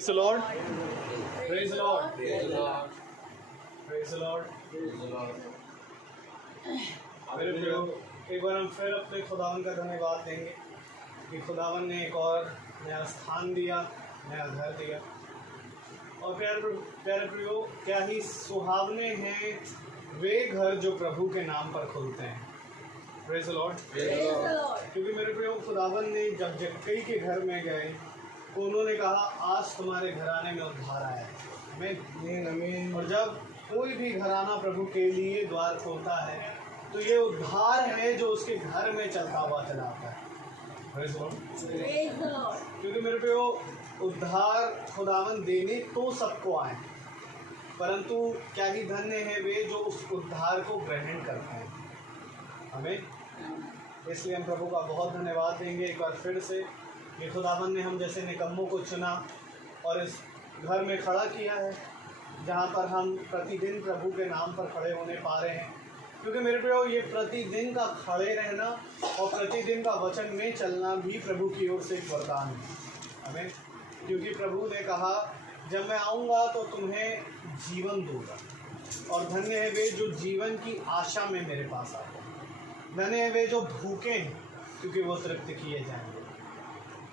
Praise the Lord. Praise the Lord. Praise the Lord. Praise the Lord. Praise the Lord. मेरे प्रियो, एक बार हम फिर अपने खुदावन का धन्यवाद देंगे कि खुदावन ने एक और नया स्थान दिया, नया घर दिया। और प्यारे प्रियो, क्या ही सुहावने हैं वे घर जो प्रभु के नाम पर खुलते हैं। Praise the Lord. क्योंकि मेरे प्रियो, खुदावन ने जब जक्कई के घर में गए तो उन्होंने कहा, आज तुम्हारे घराने में उद्धार आया है। आमीन। और जब कोई भी घराना प्रभु के लिए द्वार खोलता है तो ये उद्धार है जो उसके घर में चलता हुआ चला आता है। Praise the Lord. क्योंकि मेरे प्रियो, उद्धार खुदावन देने तो सबको आए, परंतु क्या ही धन्य है वे जो उस उद्धार को ग्रहण करते हैं। हमें इसलिए हम प्रभु का बहुत धन्यवाद देंगे एक बार फिर से कि खुदावन ने हम जैसे निकम्मों को चुना और इस घर में खड़ा किया है, जहाँ पर हम प्रतिदिन प्रभु के नाम पर खड़े होने पा रहे हैं। क्योंकि मेरे प्रियो, ये प्रतिदिन का खड़े रहना और प्रतिदिन का वचन में चलना भी प्रभु की ओर से एक वरदान है हमें। क्योंकि प्रभु ने कहा, जब मैं आऊँगा तो तुम्हें जीवन दूंगा, और धन्य है वे जो जीवन की आशा में मेरे पास आते हैं। धन्य है वे जो भूखे हैं, क्योंकि वो तृप्त किए जाएंगे।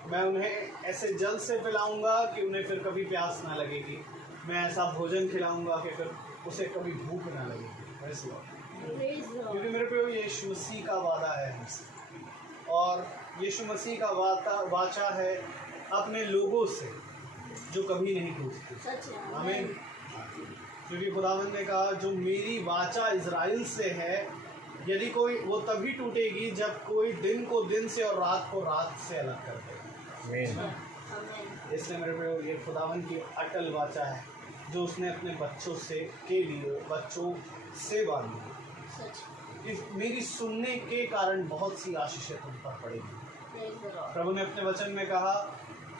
मैं उन्हें ऐसे जल से पिलाऊंगा कि उन्हें फिर कभी प्यास ना लगेगी। मैं ऐसा भोजन खिलाऊंगा कि फिर उसे कभी भूख ना लगेगी। वैसे क्योंकि मेरे प्रियो, यीशु मसीह का वादा है हमसे, और यीशु मसीह का वाचा है अपने लोगों से जो कभी नहीं टूटते। आमीन। क्योंकि खुदावंद ने कहा, जो मेरी वाचा इज़राइल से है, यदि कोई वो तभी टूटेगी जब कोई दिन को दिन से और रात को रात से अलग कर देगा। इसलिए मेरे प्रियो, ये खुदावंद की अटल वाचा है जो उसने अपने बच्चों से बांधी। मेरी सुनने के कारण बहुत सी आशीषें तुम पर पड़ेगी। प्रभु ने अपने वचन में कहा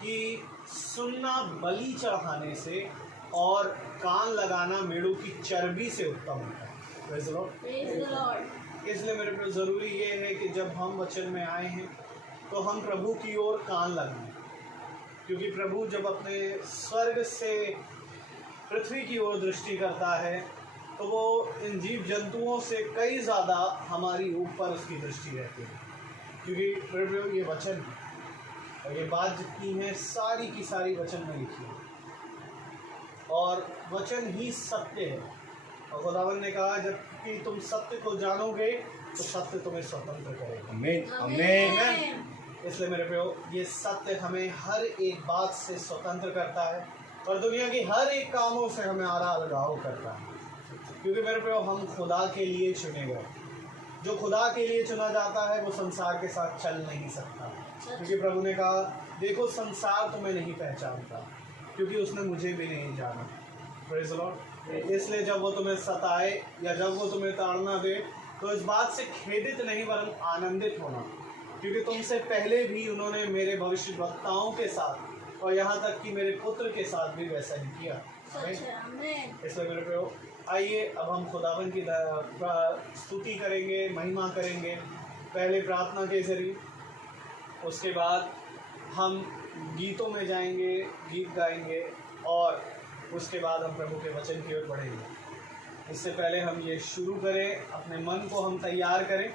कि सुनना बलि चढ़ाने से और कान लगाना मेढ़ों की चर्बी से उत्तम होता है। Praise the Lord. इसलिए मेरे प्रियो, ज़रूरी ये है कि जब हम वचन में आए हैं तो हम प्रभु की ओर कान लगाएं। क्योंकि प्रभु जब अपने स्वर्ग से पृथ्वी की ओर दृष्टि करता है तो वो इन जीव जंतुओं से कई ज़्यादा हमारी ऊपर उसकी दृष्टि रहती है। क्योंकि प्रभु ये वचन है, और ये बात जितनी है सारी की सारी वचन में लिखी है, और वचन ही सत्य है। और खुदावंद ने कहा, जब कि तुम सत्य को जानोगे तो सत्य तुम्हें स्वतंत्र करेगा। आमीन। आमीन। इसलिए मेरे प्रियो, ये सत्य हमें हर एक बात से स्वतंत्र करता है और दुनिया की हर एक कामों से हमें आरा लगाव करता है। क्योंकि मेरे प्रियो, हम खुदा के लिए चुने गए। जो खुदा के लिए चुना जाता है वो संसार के साथ चल नहीं सकता। क्योंकि प्रभु ने कहा, देखो संसार तुम्हें नहीं पहचानता क्योंकि उसने मुझे भी नहीं जाना। Praise the Lord. इसलिए जब वो तुम्हें सताए या जब वो तुम्हें ताड़ना दे तो इस बात से खेदित नहीं वरन आनंदित होना, क्योंकि तुमसे पहले भी उन्होंने मेरे भविष्यद्वक्ताओं के साथ और यहाँ तक कि मेरे पुत्र के साथ भी वैसा ही किया। इसलिए मेरे प्रियो, आइए अब हम खुदावन की स्तुति करेंगे, महिमा करेंगे, पहले प्रार्थना के जरिए, उसके बाद हम गीतों में जाएंगे, गीत गाएंगे, और उसके बाद हम प्रभु के वचन की ओर बढ़ेंगे। इससे पहले हम ये शुरू करें, अपने मन को हम तैयार करें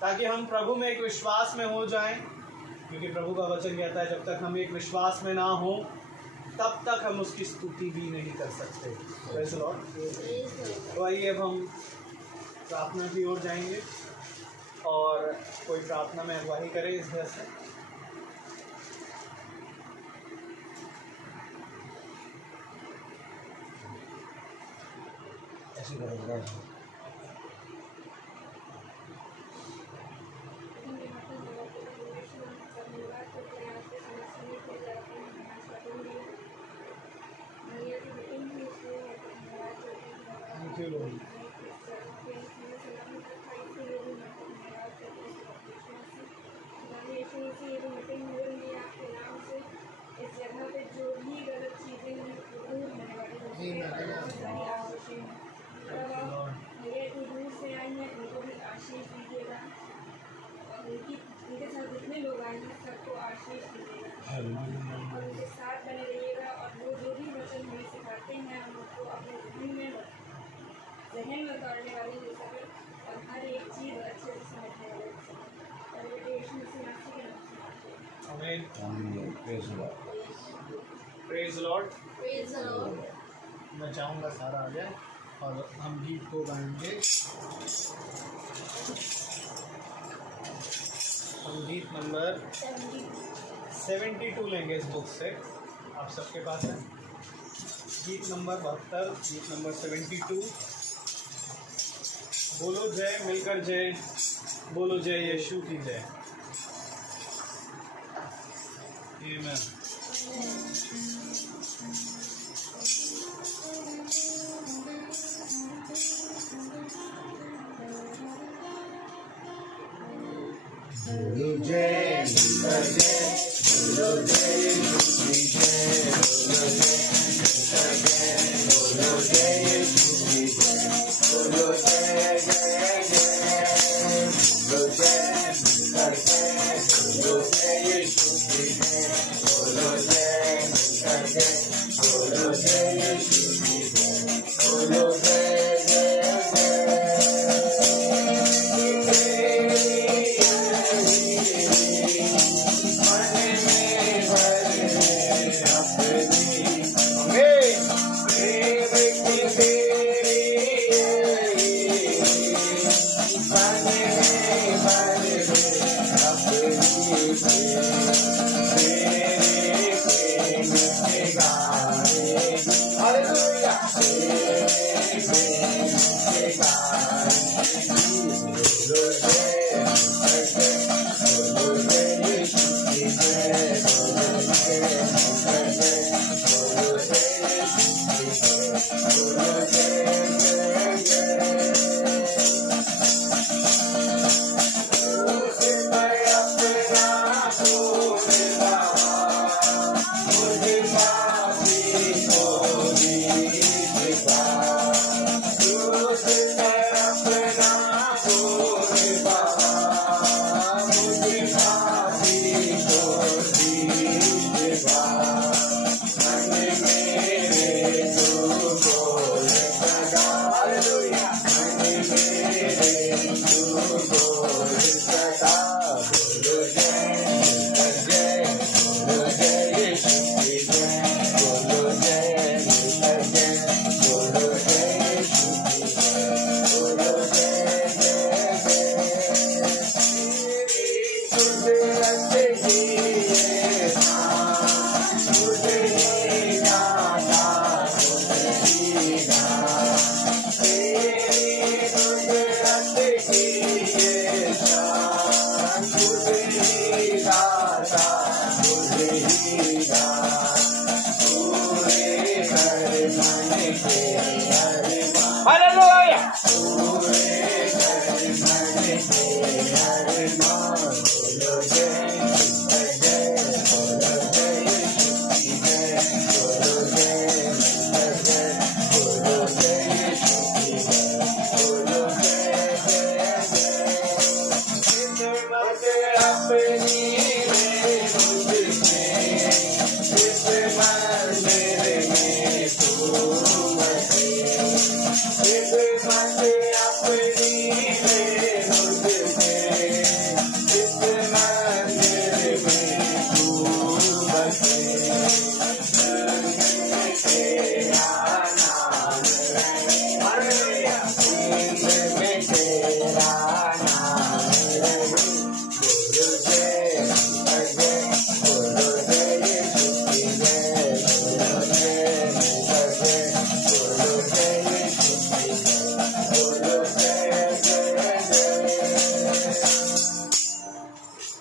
ताकि हम प्रभु में एक विश्वास में हो जाएं। क्योंकि प्रभु का वचन कहता है, जब तक हम एक विश्वास में ना हो तब तक हम उसकी स्तुति भी नहीं कर सकते। Praise the Lord. तो आइए अब हम प्रार्थना की ओर जाएंगे, और कोई प्रार्थना में अगुवाई करें इस घर से। ऐसी करेंगे। जितने लोग आए हैं सबको आशीष दीजिएगा और उनके साथ बने रहिएगा करने वाली ये सब और हर एक चीज अच्छे से समझने वाले और ये यीशु मसीह के नाम से मांगते हैं। आमीन। Praise Lord. Praise Lord. Praise the Lord. मैं चाहूँगा सारा आ जाए और हम गीत को गाएंगे। हम गीत नंबर 72 लेंगे इस बुक से। आप सबके पास है गीत नंबर 72, गीत नंबर 72। बोलो जय, मिलकर जय, बोलो जय यीशु की जय। आमीन। बोलो जय, मिलकर जय, बोलो जय यीशु की जय, बोलो जय, मिलकर जय, बोलो जय यीशु की जय, बोलो जय जय जय, बोलो जय, मिलकर जय, बोलो जय यीशु की जय, बोलो जय, मिलकर जय, बोलो जय यीशु की जय, बोलो जय जय जय।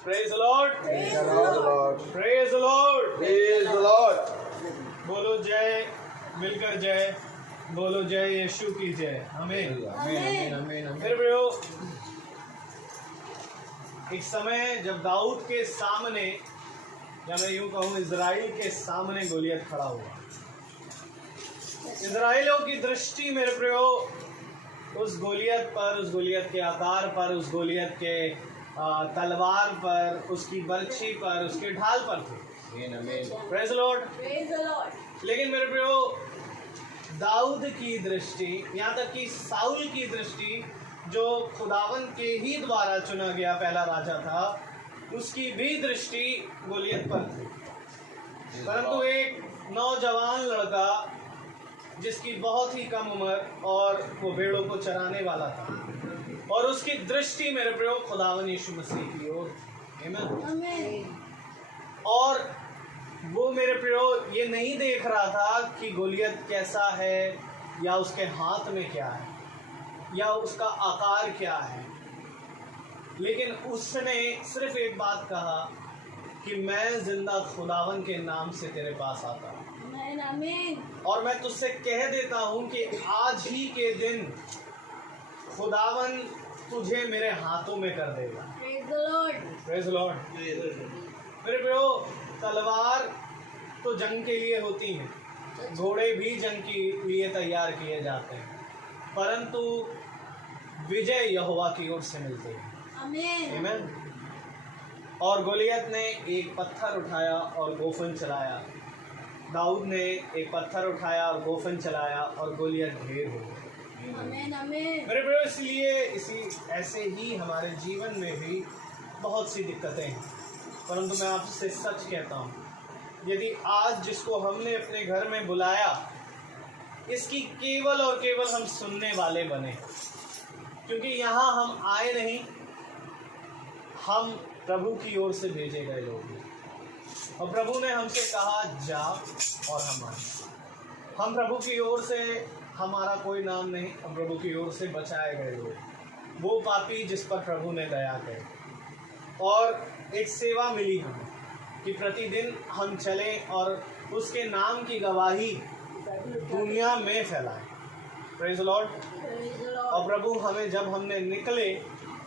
Praise the Lord. Praise the Lord. Praise the Lord. Praise the Lord. बोलो जय, मिलकर जय, बोलो जय यीशु की जय। आमीन। आमीन आमीन आमीन। फिर भी एक समय जब दाऊद के सामने, या मैं यूं कहूं इजराइल के सामने गोलियत खड़ा हुआ। इजराइलियों की दृष्टि मेरे प्रियो उस गोलियत पर, उस गोलियत के आकार पर, उस गोलियत के तलवार पर, उसकी बर्छी पर, उसके ढाल पर थे। आमीन आमीन। Praise the Lord. Praise the Lord. लेकिन मेरे प्रियो दाऊद की दृष्टि, यहाँ तक कि साउल की दृष्टि जो खुदावन के ही द्वारा चुना गया पहला राजा था, उसकी भी दृष्टि गोलियत पर थी। परंतु एक नौजवान लड़का जिसकी बहुत ही कम उम्र और वो भेड़ों को चराने वाला था, और उसकी दृष्टि मेरे प्रियो खुदावन यीशु मसीह की ओर। आमीन। और वो मेरे प्रियो ये नहीं देख रहा था कि गोलियत कैसा है या उसके हाथ में क्या है या उसका आकार क्या है, लेकिन उसने सिर्फ एक बात कहा कि मैं जिंदा खुदावन के नाम से तेरे पास आता हूँ। आमीन। और मैं तुझसे कह देता हूँ कि आज ही के दिन खुदावन तुझे मेरे हाथों में कर देगा। Praise the Lord. मेरे प्रियो, तलवार तो जंग के लिए होती हैं, घोड़े भी जंग के लिए तैयार किए जाते हैं, परंतु विजय यहोवा की ओर से मिलती है। आमीन। और गोलियत ने एक पत्थर उठाया और गोफन चलाया, दाऊद ने एक पत्थर उठाया और गोफन चलाया, और गोलियत ढेर हो गई। आमीन। आमीन। मेरे प्रियो, इसलिए ऐसे ही हमारे जीवन में भी बहुत सी दिक्कतें हैं, परंतु मैं आपसे सच कहता हूँ, यदि आज जिसको हमने अपने घर में बुलाया, इसकी केवल और केवल हम सुनने वाले बने, क्योंकि यहाँ हम आए नहीं, हम प्रभु की ओर से भेजे गए लोग हैं। और प्रभु ने हमसे कहा जा, और हम आए। हम प्रभु की ओर से, हमारा कोई नाम नहीं, हम प्रभु की ओर से बचाए गए लोग, वो पापी जिस पर प्रभु ने दया करी। और एक सेवा मिली हमें कि प्रतिदिन हम चलें और उसके नाम की गवाही दुनिया में फैलाएं। Praise the Lord. और प्रभु हमें, जब हमने निकले,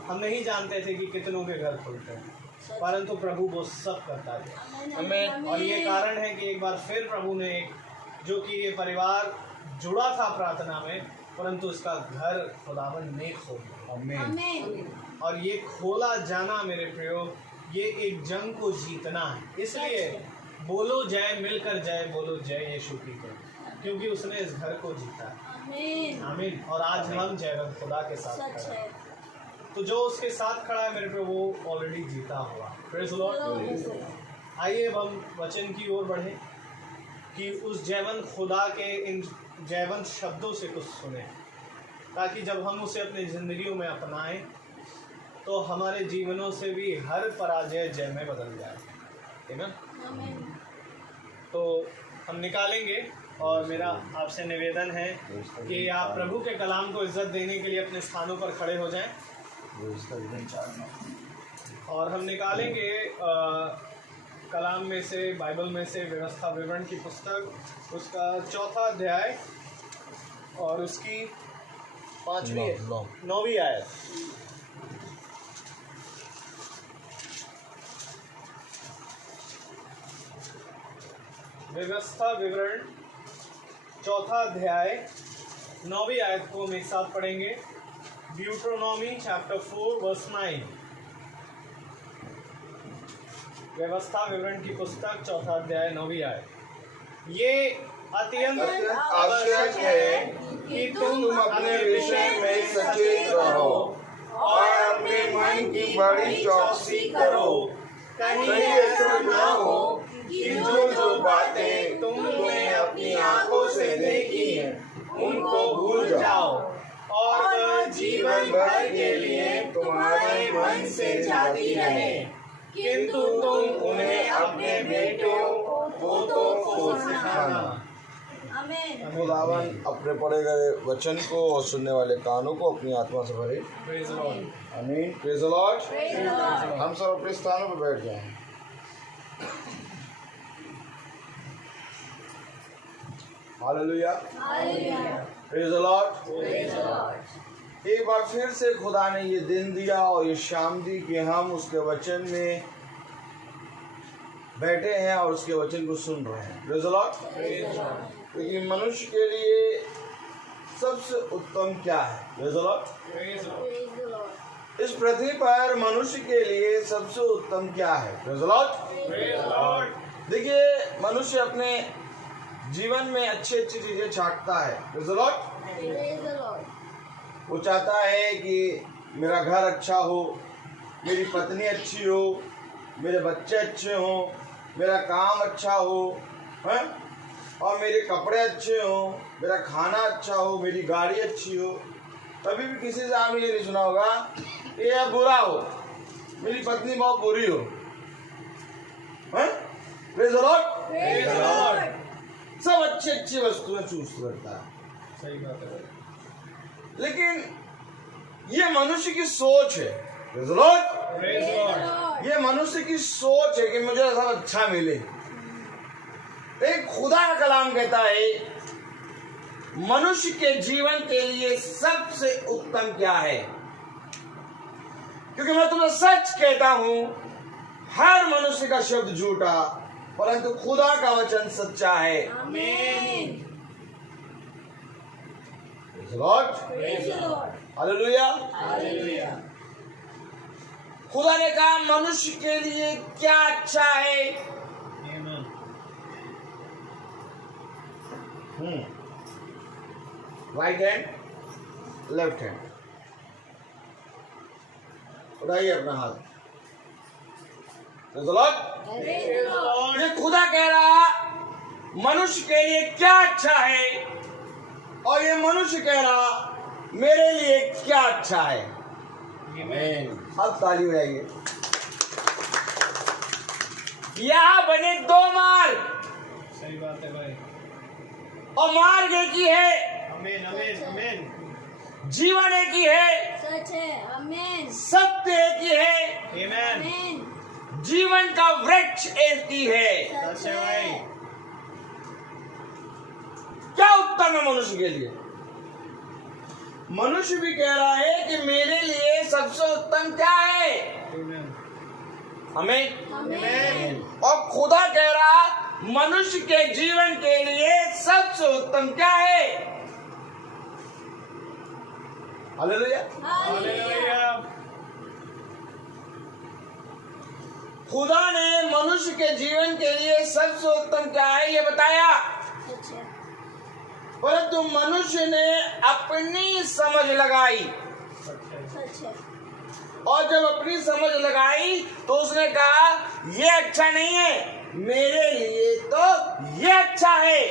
हम नहीं जानते थे कि कितनों के घर खुलते हैं, परंतु प्रभु वो सब करता है। आमीन। और ये कारण है कि एक बार फिर प्रभु ने एक, जो कि ये परिवार जुड़ा था प्रार्थना में, परंतु उसका घर खुदावन ने खोला। आमीन। और ये खोला जाना मेरे प्रियो, ये एक जंग को जीतना है। इसलिए बोलो जय, मिलकर जय बोलो, जय यीशु की जय, क्योंकि उसने इस घर को जीता है। आमीन। आमीन। और आज हम जयवंत खुदा के साथ सच खड़े है। हैं। तो जो उसके साथ खड़ा है मेरे पे, वो ऑलरेडी जीता हुआ। Praise the Lord. आइए अब हम वचन की ओर बढ़ें कि उस जयवंत खुदा के इन जयवंत शब्दों से कुछ सुने, ताकि जब हम उसे अपनी ज़िंदगियों में अपनाएं तो हमारे जीवनों से भी हर पराजय जय में बदल जाए। ठीक है। आमीन। तो हम निकालेंगे, और मेरा आपसे निवेदन है कि आप प्रभु के कलाम को इज्जत देने के लिए अपने स्थानों पर खड़े हो जाएं, और हम निकालेंगे कलाम में से, बाइबल में से व्यवस्था विवरण की पुस्तक, उसका 4वां अध्याय और उसकी 9वीं आयत। व्यवस्था विवरण 4वां अध्याय 9वीं आयत को हम एक साथ पढ़ेंगे। ड्यूट्रोनॉमी चैप्टर 4 वर्स 9। व्यवस्था विवरण की पुस्तक 4वां अध्याय 9वीं आयत। ये अत्यंत आवश्यक है कि तुम अपने विषय में सचेत रहो और अपने मन की बड़ी चौकसी करो, कहीं ऐसा ना हो कि जो बातें तुमने अपनी आंखों से देखी हैं उनको भूल जाओ और जीवन भर के लिए तुम्हारे मन से जाती रहे, किंतु तुम उन्हें अपने बेटों पोतों को सिखाना। आमीन। खुदावन अपने पढ़े गए वचन को और सुनने वाले कानों को अपनी आत्मा से भरे। Praise the Lord. आमीन। Praise the Lord. Praise the Lord. हम सब अपने स्थानों पर बैठ जाएं। Hallelujah. Hallelujah. Praise the Lord. Praise the Lord. एक बार फिर से खुदा ने ये दिन दिया और ये शाम दी कि हम उसके वचन में बैठे हैं और उसके वचन को सुन रहे हैं। Praise the Lord. क्योंकि मनुष्य के लिए सबसे उत्तम क्या है? Praise the Lord. Praise the Lord. इस पृथ्वी पर मनुष्य के लिए सबसे उत्तम क्या है? Praise the Lord. Praise the Lord. देखिए, मनुष्य अपने जीवन में अच्छी अच्छी चीजें चाहता है। Praise the Lord। Praise the Lord. वो चाहता है कि मेरा घर अच्छा हो, मेरी पत्नी अच्छी हो, मेरे बच्चे अच्छे हों, मेरा काम अच्छा हो, हैं? और मेरे कपड़े अच्छे हों, मेरा खाना अच्छा हो, मेरी गाड़ी अच्छी हो। कभी भी किसी से आपने ये नहीं सुना होगा ये बुरा हो, मेरी पत्नी बहुत बुरी हो, हैं? Praise the Lord। Praise the Lord. सब अच्छी अच्छी वस्तुएं चूज करता है, सही बात है। लेकिन ये मनुष्य की सोच है। Praise the Lord। Praise the Lord। ये मनुष्य की सोच है कि मुझे सब अच्छा मिले। एक खुदा का कलाम कहता है मनुष्य के जीवन के लिए सबसे उत्तम क्या है? क्योंकि मैं तुम्हें सच कहता हूं, हर मनुष्य का शब्द झूठा, परंतु खुदा का वचन सच्चा है। Amen. Praise the Lord। Praise the Lord. Hallelujah. Hallelujah. खुदा ने कहा मनुष्य के लिए क्या अच्छा है। Amen। Right hand, left hand, उठाइए अपना हाथ। Praise the Lord। Praise the Lord. ये खुदा कह रहा मनुष्य के लिए क्या अच्छा है, और ये मनुष्य कह रहा मेरे लिए क्या अच्छा है। Amen। अब ताली बजाइए। यहाँ बने दो मार्ग, सही बात है भाई। और मार्ग एक ही है, आमीन आमीन आमीन। जीवन एक ही है, सच है। Amen. सत्य एक ही है, Amen। Amen. जीवन का वृक्ष एक ही है। सच है भाई। क्या उत्तम है मनुष्य के लिए? मनुष्य भी कह रहा है कि मेरे लिए सबसे उत्तम क्या है। Amen। हमें Amen. और खुदा कह रहा मनुष्य के जीवन के लिए सबसे उत्तम क्या है। हालेलुया। Hallelujah. खुदा ने मनुष्य के जीवन के लिए सबसे उत्तम क्या है ये बताया, सच है। परंतु मनुष्य ने अपनी समझ लगाई, सच है। सच है। और जब अपनी समझ लगाई तो उसने कहा ये अच्छा नहीं है, मेरे लिए तो ये अच्छा है।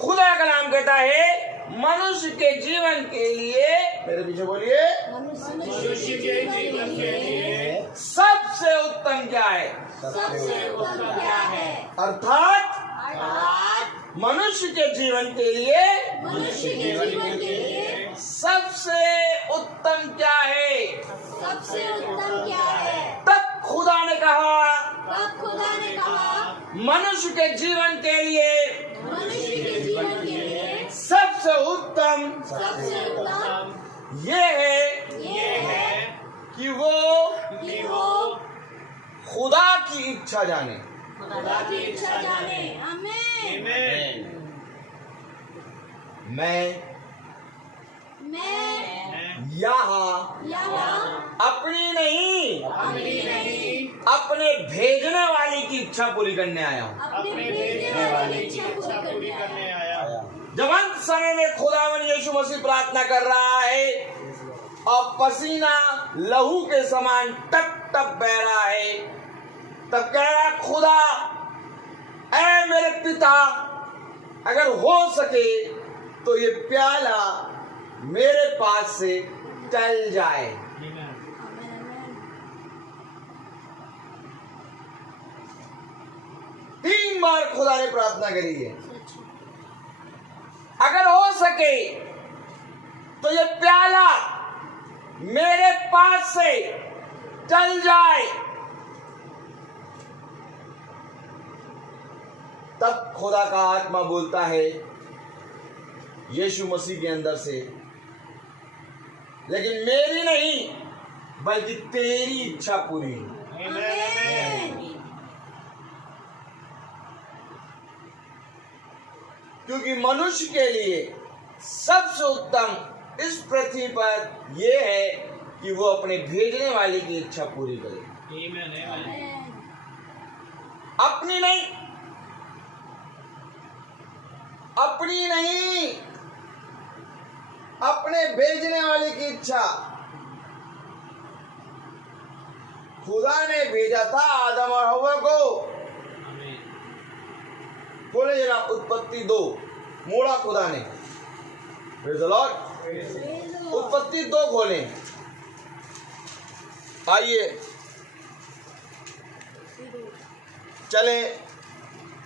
खुदा का नाम कहता है मनुष्य के जीवन के लिए, मेरे पीछे बोलिए, मनुष्य के जीवन के लिए सबसे उत्तम क्या है। सबसे उत्तम क्या है? अर्थात अर्थात मनुष्य के जीवन के लिए मनुष्य के जीवन के लिए सबसे उत्तम क्या है। सबसे उत्तम क्या है? तब खुदा ने कहा तब खुदा ने कहा मनुष्य के जीवन के लिए मनुष्य के जीवन के लिए सबसे उत्तम सबसे उत्तम ये है कि वो कि वो खुदा की इच्छा जाने। खुदा की इच्छा जाने। आमीन। Amen। मैं यहाँ अपनी नहीं अपने भेजने वाले की इच्छा पूरी करने आया हूँ। अपने भेजने वाले की इच्छा पूरी करने आया। जब अंत समय में खुदावन यीशु मसीह प्रार्थना कर रहा है और पसीना लहू के समान टप टप बह रहा है, तब कह रहा खुदा ऐ मेरे पिता, अगर हो सके तो ये प्याला मेरे पास से टल जाए। Amen। तीन बार खुदा ने प्रार्थना करी है, अगर हो सके तो ये प्याला मेरे पास से टल जाए। तब खुदा का आत्मा बोलता है यीशु मसीह के अंदर से, लेकिन मेरी नहीं बल्कि तेरी इच्छा पूरी हो। आमीन। क्योंकि मनुष्य के लिए सबसे उत्तम इस पृथ्वी पर यह है कि वो अपने भेजने वाले की इच्छा पूरी करे। Amen। Amen। अपनी नहीं अपनी नहीं, अपने भेजने वाले की इच्छा। खुदा ने भेजा था आदम और हव्वा को। बोले जरा उत्पत्ति 2, मोड़ा खुदा ने। Praise the Lord। उत्पत्ति 2 खोले। आइए चले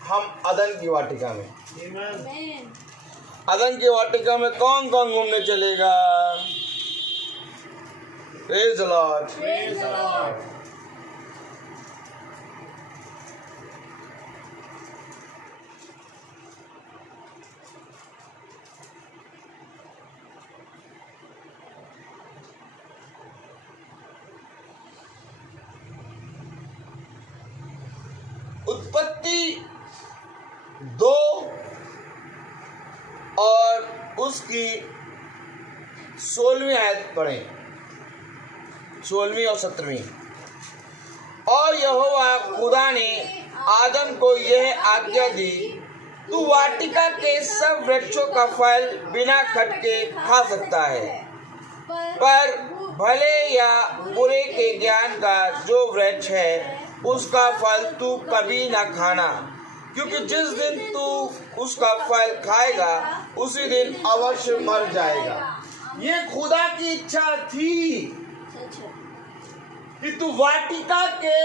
हम अदन की वाटिका में। अदन की वाटिका में कौन कौन घूमने चलेगा? Praise the Lord। उत्पत्ति 2 और उसकी 16वीं आयत पढ़ें, 16वीं और 17वीं। और यहोवा खुदा ने आदम को यह आज्ञा दी, तू वाटिका के सब वृक्षों का फल बिना खटके खा सकता है, पर भले या बुरे के ज्ञान का जो वृक्ष है उसका फल तू कभी न खाना, क्योंकि जिस दिन तू उसका फल खाएगा उसी दिन अवश्य मर जाएगा। ये खुदा की इच्छा थी कि तू वाटिका के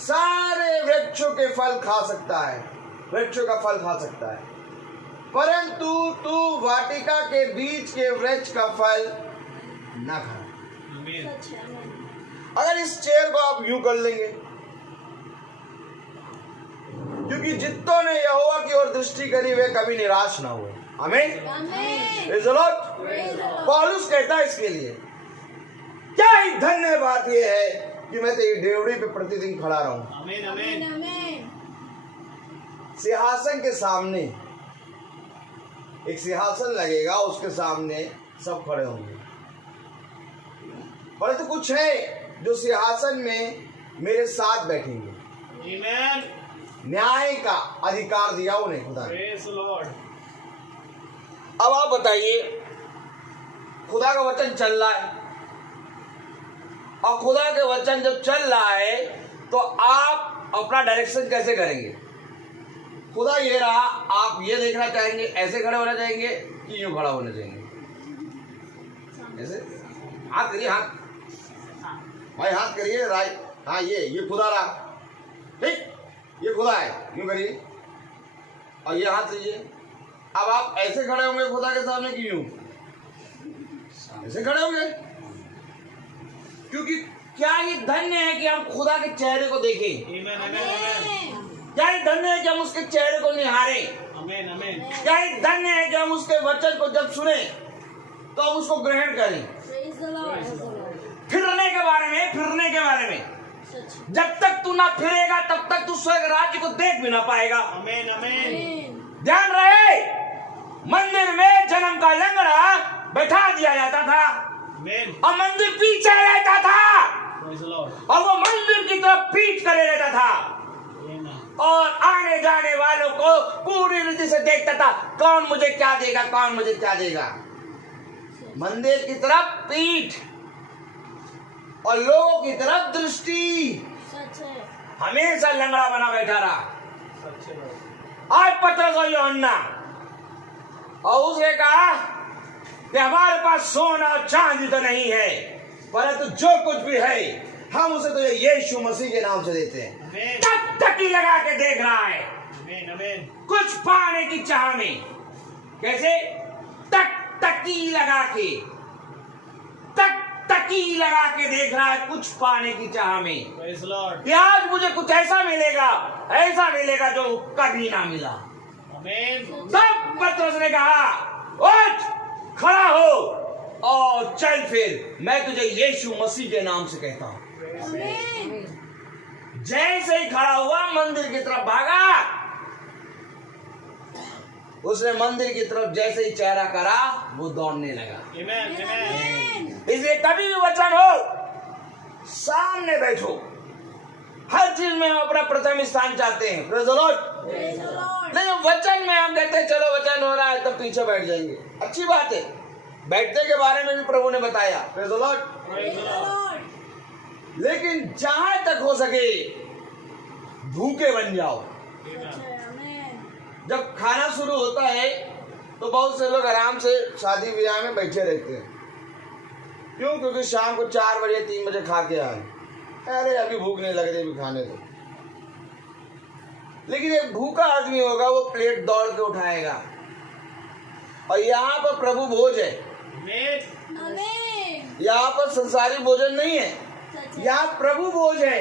सारे वृक्षों के फल खा सकता है, वृक्षों का फल खा सकता है, परंतु तू वाटिका के बीच के वृक्ष का फल ना खा। अगर इस चेयर को आप यूं कर लेंगे, क्योंकि जितनों ने यहोवा की ओर दृष्टि करी वे कभी निराश ना हुए। आमीन। पौलुस कहता है इसके लिए क्या ही धन्य बात यह है कि मैं तेरी डेवड़ी पे प्रतिदिन खड़ा रहूं। आमीन आमीन। सिंहासन के सामने एक सिंहासन लगेगा, उसके सामने सब खड़े होंगे, परंतु कुछ है जो सिंहासन में मेरे साथ बैठेंगे। आमीन। न्याय का अधिकार दिया उन्हें खुदा ने। Praise the Lord. अब आप बताइए, खुदा का वचन चल रहा है, और खुदा के वचन जब चल रहा है तो आप अपना डायरेक्शन कैसे करेंगे? खुदा ये रहा, आप ये देखना चाहेंगे, ऐसे खड़े होना चाहेंगे कि यूं खड़ा होना चाहेंगे? ऐसे हाथ करिए, हाथ भाई हाथ करिए, राइट। हाँ ये खुदा रहा, ठीक, ये खुदा है, यूं करिए, और ये हाथ लीजिए। अब आप ऐसे खड़े होंगे खुदा के सामने कि यूं ऐसे खड़े होंगे? क्योंकि क्या ये धन्य है कि हम खुदा के चेहरे को देखें। क्या ये धन्य है कि हम उसके चेहरे को निहारें। क्या ये धन्य है कि हम उसके वचन को जब सुने तो हम उसको ग्रहण करें। फिरने के बारे में जब तक तू ना फिरेगा तब तक तू स्वर्ग राज्य को देख भी ना पाएगा। आमीन आमीन। ध्यान रहे, मंदिर में जन्म का लंगड़ा बैठा दिया जाता था, और मंदिर पीछे रहता था, और वो मंदिर की तरफ पीठ करे रहता था, और आने जाने वालों को पूरी रीति से देखता था, कौन मुझे क्या देगा, कौन मुझे क्या देगा। मंदिर की तरफ पीठ और लोगों की तरफ दृष्टि, हमेशा लंगड़ा बना बैठा रहा। आज पतरस और यूहन्ना, और उसने कहा कि हमारे पास सोना और चांदी तो नहीं है, परंतु जो कुछ भी है हम उसे तो यीशु मसीह के नाम से देते हैं। टकटकी लगा के देख रहा है, कुछ पाने की चाह में। कैसे? टकटकी लगा के, टकटकी लगा के देख रहा है, कुछ पाने की चाह में। कि आज मुझे कुछ ऐसा मिलेगा जो कभी ना मिला। तब पतरस ने कहा, उठ, खड़ा हो और चल, फिर मैं तुझे यीशु मसीह के नाम से कहता हूं। जैसे ही खड़ा हुआ मंदिर की तरफ भागा, उसने मंदिर की तरफ जैसे ही चेहरा करा वो दौड़ने लगा। इसलिए कभी भी वचन हो, सामने बैठो, हर चीज में हम अपना प्रथम स्थान चाहते हैं। Praise the Lord। Praise the Lord। लेकिन वचन में हम कहते हैं चलो वचन हो रहा है तब पीछे बैठ जाएंगे। अच्छी बात है, बैठने के बारे में भी प्रभु ने बताया। Praise the Lord। Praise the Lord। लेकिन जहां तक हो सके भूखे बन जाओ। सच है, आमीन। जब खाना शुरू होता है तो बहुत से लोग आराम से शादी ब्याह में बैठे रहते हैं। क्यों? क्योंकि शाम को 4 बजे 3 बजे खा के आए, अरे अभी भूख नहीं लग रही, अभी खाने दो। लेकिन एक भूखा आदमी होगा वो प्लेट दौड़ के उठाएगा। और यहाँ पर प्रभु भोज है, आमीन। यहाँ पर संसारी भोजन नहीं है, सच है। यहाँ प्रभु भोज है।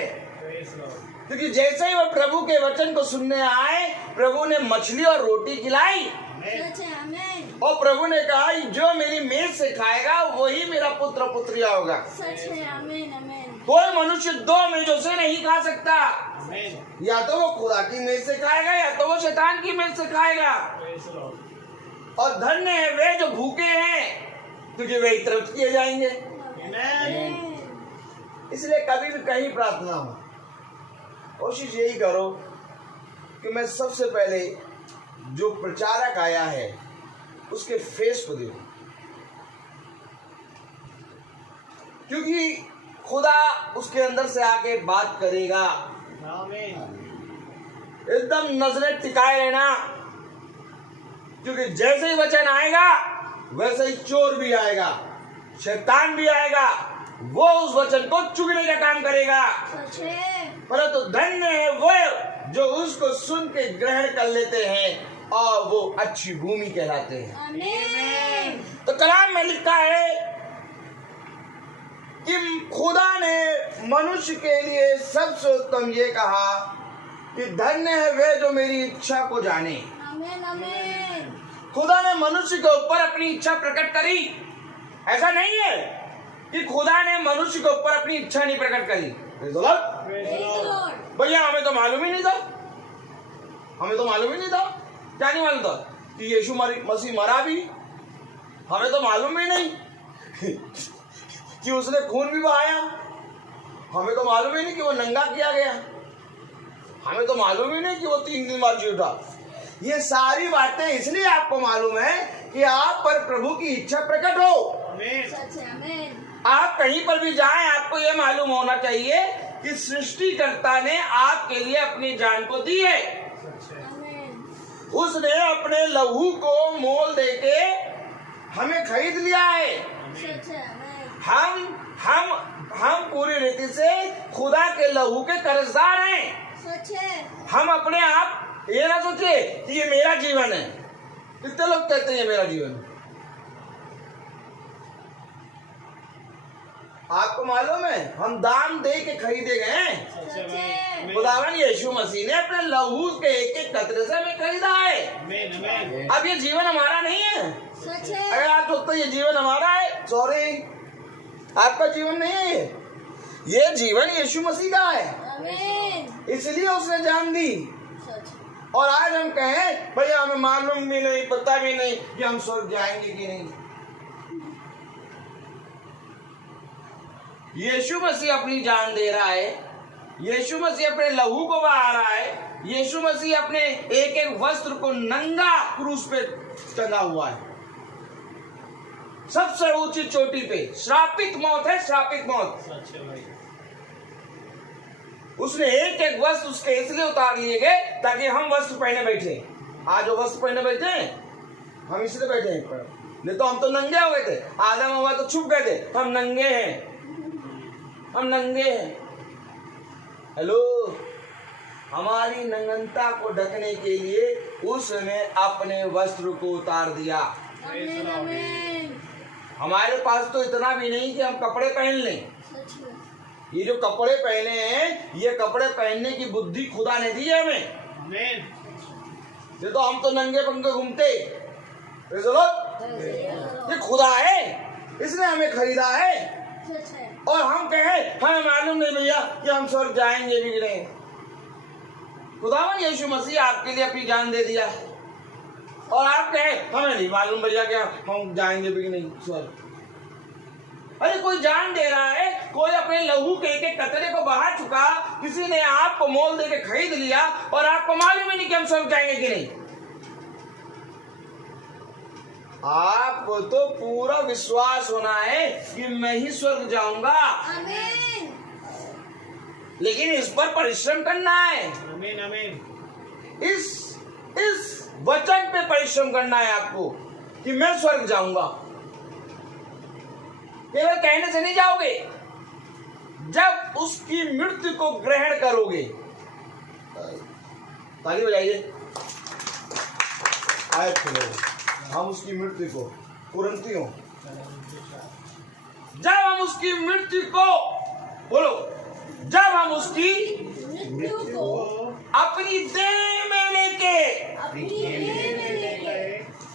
क्योंकि जैसे ही वो प्रभु के वचन को सुनने आए, प्रभु ने मछली और रोटी खिलाई सच है, आमीन। और प्रभु ने कहा जो मेरी मेज से खाएगा वही मेरा पुत्र पुत्रिया होगा। सच है, आमीन, आमीन। कोई मनुष्य 2 मेजों से नहीं खा सकता, या तो वो खुदा की मेज से खाएगा या तो वो शैतान की मेज से खाएगा। और धन्य है वे जो भूखे हैं, क्योंकि वे तृप्त किए जाएंगे। इसलिए कभी भी कहीं प्रार्थना हो, कोशिश यही करो कि मैं सबसे पहले जो प्रचारक आया है उसके फेस को देखूं, क्योंकि खुदा उसके अंदर से आके बात करेगा। एकदम नजरें टिकाए रहना, क्योंकि जैसे ही वचन आएगा वैसे ही चोर भी आएगा, शैतान भी आएगा, वो उस वचन को चुगने का काम करेगा। सच है। परंतु धन्य है वो जो उसको सुन के ग्रहण कर लेते हैं और वो अच्छी भूमि कहलाते हैं। आमीन। तो कलाम में लिखा है कि खुदा ने मनुष्य के लिए सबसे उत्तम ये कहा कि धन्य है वे जो मेरी इच्छा को जाने। आमीन, आमीन। खुदा ने मनुष्य के ऊपर अपनी इच्छा प्रकट करी। ऐसा नहीं है कि खुदा ने मनुष्य के ऊपर अपनी इच्छा नहीं प्रकट करी। Praise the Lord। भैया हमें तो मालूम ही नहीं था, हमें तो मालूम ही नहीं था। क्या नहीं मालूम था? कि यीशु मसीह मरा भी, हमें तो मालूम ही नहीं कि उसने खून भी बहाया, हमें तो मालूम ही नहीं कि वो नंगा किया गया, हमें तो मालूम ही नहीं कि वो 3 दिन बाद जी उठा। ये सारी बातें इसलिए आपको मालूम है कि आप पर प्रभु की इच्छा प्रकट हो। सच है, आमीन। आप कहीं पर भी जाएं, आपको यह मालूम होना चाहिए कि सृष्टिकर्ता ने आपके लिए अपनी जान को दी है। आमीन। उसने अपने लहू को मोल देके हमें खरीद लिया है। सच है, आमीन। हम पूरी रीति से खुदा के लहू के कर्जदार हैं। सच है। हम अपने आप ये ना सोचे कि ये मेरा जीवन है। कितने लोग कहते हैं ये मेरा जीवन है? आपको मालूम है हम दाम दे के खरीदे गए हैं। सच है। खुदावन यीशु मसीह ने अपने लहू के एक कतरे से हमें खरीदा है। अब ये जीवन हमारा नहीं है। सच है। अगर आप सोचते ये जीवन हमारा है, सॉरी, आपका जीवन नहीं है ये जीवन यीशु मसीह का है। आमीन। इसलिए उसने जान दी। सच। और आज हम कहें भैया हमें मालूम भी नहीं, पता भी नहीं कि हम स्वर्ग जाएंगे कि नहीं। यीशु मसीह अपनी जान दे रहा है, यीशु मसीह अपने लहू को बहा रहा है, यीशु मसीह अपने एक एक वस्त्र को नंगा क्रूस पे टंगा हुआ है, सबसे ऊंची चोटी पे। श्रापित मौत है, श्रापित मौत। उसने एक एक वस्त्र उसके इसलिए उतार लिए गए ताकि हम वस्त्र पहने बैठे। आज वो वस्त्र पहने बैठे हैं, हम इसलिए बैठे हैं, नहीं तो हम तो नंगे हो गए थे। आदम हवा तो छुप गए थे, हम नंगे हैं, हम नंगे हैं। हेलो, हमारी नंगनता को ढकने के लिए उसने अपने वस्त्र को उतार दिया। आमीन, आमीन। हमारे पास तो इतना भी नहीं कि हम कपड़े पहन लें। सच है। ये जो कपड़े पहने हैं, ये कपड़े पहनने की बुद्धि खुदा ने दी है हमें। ये तो हम तो नंगे पंगे घूमते। ये खुदा है, इसने हमें खरीदा है। सच है। और हम कहें हमें मालूम नहीं भैया कि हम स्वर्ग जाएंगे भी नहीं। खुदावन यीशु मसीह आपके लिए अपनी जान दे दिया और आप कहें हमें नहीं मालूम भैया कि हम जाएंगे भी नहीं स्वर्ग। अरे कोई जान दे रहा है, कोई अपने लहू के एक कतरे को बहा चुका, किसी ने आपको मोल दे के खरीद लिया और आपको मालूम ही नहीं कि हम स्वर्ग जाएंगे कि नहीं। आपको तो पूरा विश्वास होना है कि मैं ही स्वर्ग जाऊंगा, आमीन। लेकिन इस पर परिश्रम करना है। आमीन आमीन। इस वचन पे परिश्रम करना है आपको कि मैं स्वर्ग जाऊंगा। केवल कहने से नहीं जाओगे, जब उसकी मृत्यु को ग्रहण करोगे। ताली बजाइए। आयत खोलो। हम उसकी मृत्यु को, कुरिन्थियों, जब हम उसकी मृत्यु को, बोलो, जब हम उसकी मृत्यु को अपनी देह में लेके अपनी देह में लेकर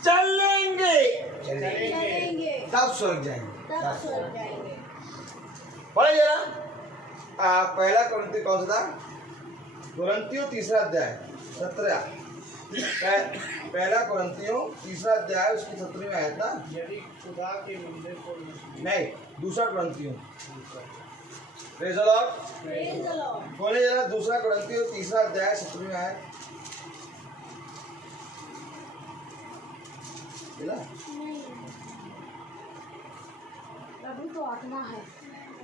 चलेंगे, चलेंगे, तब स्वर्ग जाएंगे। तब स्वर्ग जाएंगे। पढ़े जरा। पहला कुरिन्थियों कौन सा था? कुरिन्थियों 3 अध्याय 17। पहला कुरिन्थियों 3 अध्याय उसकी 17वीं आयत ना। यदि खुदा के मंदिर को नहीं, दूसरा कुरिन्थियों। Praise the Lord. Praise the Lord. बोले जरा, दूसरा कुरिन्थियों 3 अध्याय 17वीं आयत। मिला? नहीं, प्रभु तो आत्मा है।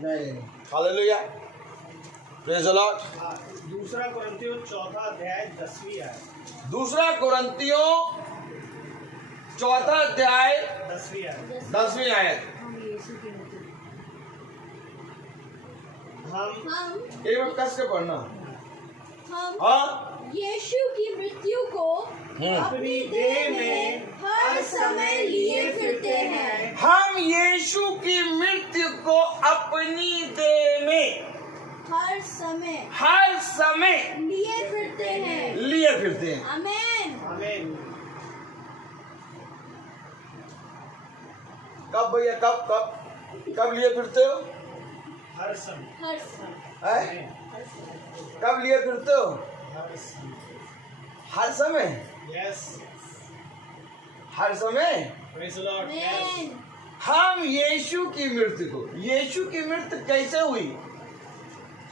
नहीं। हालेलुया। Praise the Lord. दूसरा कुरिन्थियों 4 अध्याय 10वीं आयत। दूसरा कुरिन्थियों 4 अध्याय 10वीं आयत। 10वीं आयत। हम यीशु की मृत्यु हम एक बार कस के पढ़ना। हम हाँ, यीशु की मृत्यु को अपनी देह में हर समय लिए फिरते हैं। हम यीशु की मृत्यु को अपनी देह में हर समय लिए फिरते हैं। लिए फिरते हैं। आमीन। आमीन। कब भैया, कब कब कब लिए फिरते हो? हर समय। हर समय। हैं? हर समय। कब लिए फिरते हो? हर समय। हर समय। यस। हर समय प्रेज़ द लॉर्ड। यस। आमीन। हम यीशु की मृत्यु को, यीशु की मृत्यु कैसे हुई?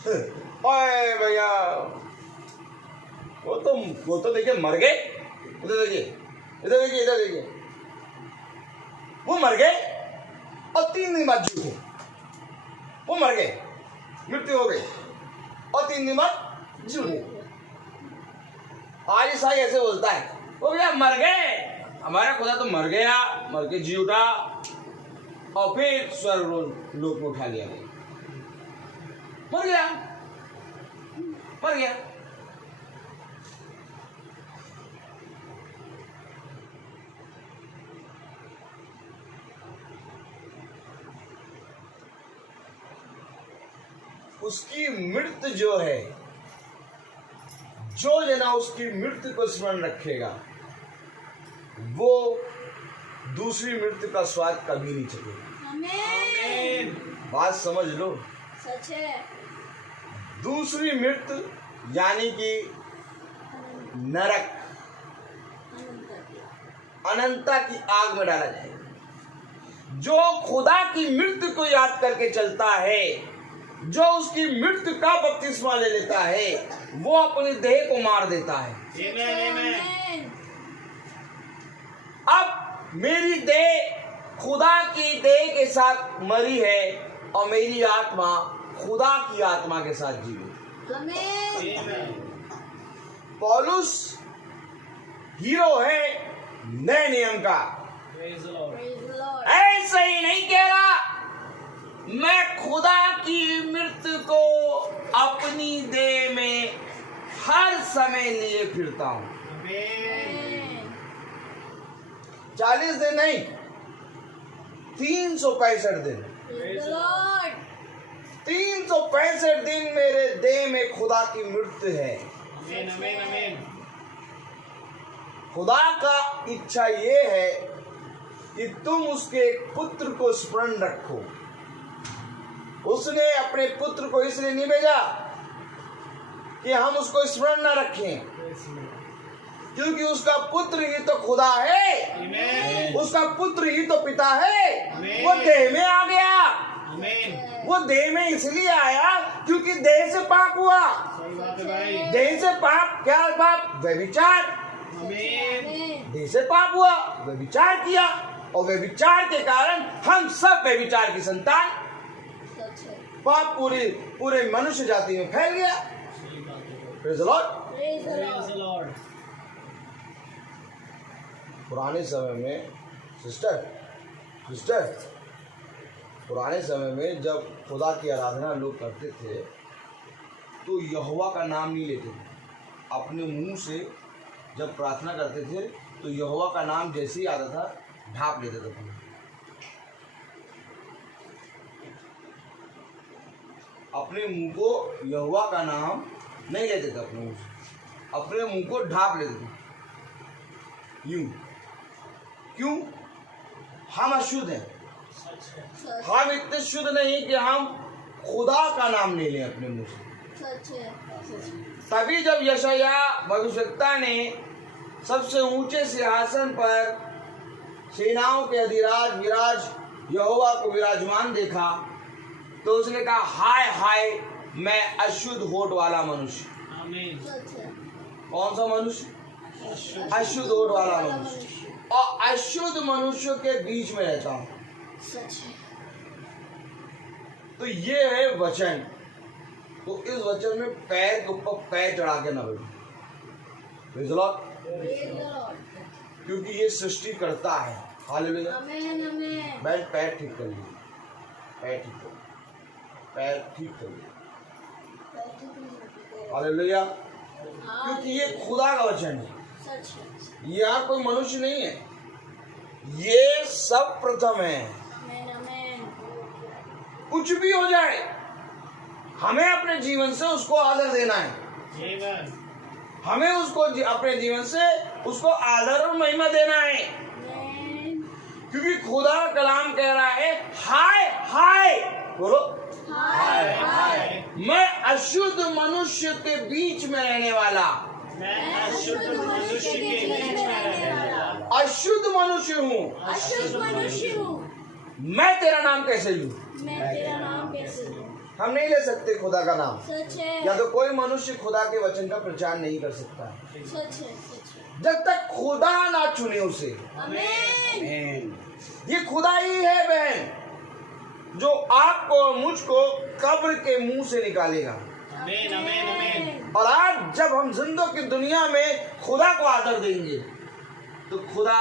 ओए भैया, वो तो देखिए मर गए। इधर देखिए, इधर देखिए, इधर देखिए, वो मर गए और 3 दिन बाद जी उठे। वो मर गए, मृत्यु हो गई और 3 दिन बाद जी उठे। आज ईसाई ऐसे बोलता है, वो भैया मर गए, हमारा खुदा तो मर गया, मर के जी उठा और फिर स्वर्ग लोक में उठा लिया गया। मर गया, मर गया। उसकी मृत्यु जो है, जो जना उसकी मृत्यु को स्मरण रखेगा, वो दूसरी मृत्यु का स्वाद कभी नहीं चलेगा। आमीन। बात समझ लो। सच है। दूसरी मृत्यु यानी कि नरक, अनंता की आग में डाला जाएगा। जो खुदा की मृत्यु को याद करके चलता है, जो उसकी मृत्यु का बपतिस्मा ले लेता है, वो अपनी देह को मार देता है। आमीन। अब मेरी देह खुदा की देह के साथ मरी है और मेरी आत्मा खुदा की आत्मा के साथ जीवी। आमीन। पौलुस हीरो है नए नियम का। Praise the Lord. Praise the Lord. ऐसे ही नहीं कह रहा, मैं खुदा की मृत्यु को अपनी देह में हर समय लिए फिरता हूं। आमीन। 40 दिन नहीं, 365 दिन। Praise the Lord. 365 दिन मेरे देह में खुदा की मृत्यु है। आमीन आमीन आमीन। खुदा का इच्छा ये है कि तुम उसके पुत्र को स्मरण रखो। उसने अपने पुत्र को इसलिए नहीं भेजा कि हम उसको स्मरण न रखें, क्योंकि उसका पुत्र ही तो खुदा है, आमीन। उसका पुत्र ही तो पिता है। आमीन। वो देह में आ गया, आमीन। वो देह में इसलिए आया क्योंकि देह से पाप हुआ। सही बात है भाई। देह से पाप, क्या पाप? व्यभिचार। आमीन। देह से पाप हुआ, व्यभिचार किया, और व्यभिचार के कारण हम सब व्यभिचार की संतान। सच है। पाप पूरे मनुष्य जाति में फैल गया। सही बात है। Praise the Lord। Praise the Praise Lord. the Lord. पुराने समय में सिस्टर पुराने समय में जब खुदा की आराधना लोग करते थे तो यहोवा का नाम नहीं लेते थे। अपने मुंह से जब प्रार्थना करते थे तो यहोवा का नाम जैसे ही आता था ढाप लेते थे। अपने मुंह को यहोवा का नाम नहीं लेते थे, अपने मुंह से अपने मुंह को ढाप लेते थे। यूं क्यों? हम अशुद्ध हैं। सच हम इतने शुद्ध नहीं कि हम खुदा का नाम ले लें अपने मुंह से। सच है। तभी जब यशाया भविष्यवक्ता ने सबसे ऊंचे सिंहासन पर सेनाओं के अधिराज विराज यहोवा को विराजमान देखा तो उसने कहा, हाय हाय मैं अशुद्ध होठ वाला मनुष्य। आमीन। सच है। कौन सा मनुष्य? अशुद्ध होठ वाला मनुष्य। और अशुद्ध मनुष्यों के बीच में रहता हूँ। सच है। तो ये है वचन। तो इस वचन में पैर के ऊपर पैर चढ़ा के न बैठो। Praise the Lord। Praise the Lord. क्योंकि ये सृष्टि करता है। हालेलुया। आमीन आमीन। बैठ, पैर ठीक कर लीजिए, पैर ठीक कर, पैर ठीक कर लीजिए। हालेलुया। क्योंकि ये खुदा का वचन है। सच है। यहाँ कोई मनुष्य नहीं है, ये सब प्रथम है। आमीन आमीन। कुछ भी हो जाए हमें अपने जीवन से उसको आदर देना है। Amen. हमें उसको अपने जीवन से उसको आदर और महिमा देना है। आमीन। क्योंकि खुदा का कलाम कह रहा है, हाय हाय बोलो, हाय हाय। मैं अशुद्ध मनुष्य के बीच में रहने वाला, मैं अशुद्ध मनुष्य के बीच में रहने वाला अशुद्ध मनुष्य हूँ। अशुद्ध मनुष्य हूँ। मैं तेरा नाम कैसे लूं? मैं तेरा नाम कैसे लूं? हम नहीं ले सकते खुदा का नाम। सच है। या तो कोई मनुष्य खुदा के वचन का प्रचार नहीं कर सकता सच है। सच है। जब तक खुदा ना चुने उसे। आमीन। ये खुदा ही है बहन जो आपको और मुझको कब्र के मुंह से निकालेगा। आमीन आमीन आमीन। और आज जब हम जिंदों की दुनिया में खुदा को आदर देंगे तो खुदा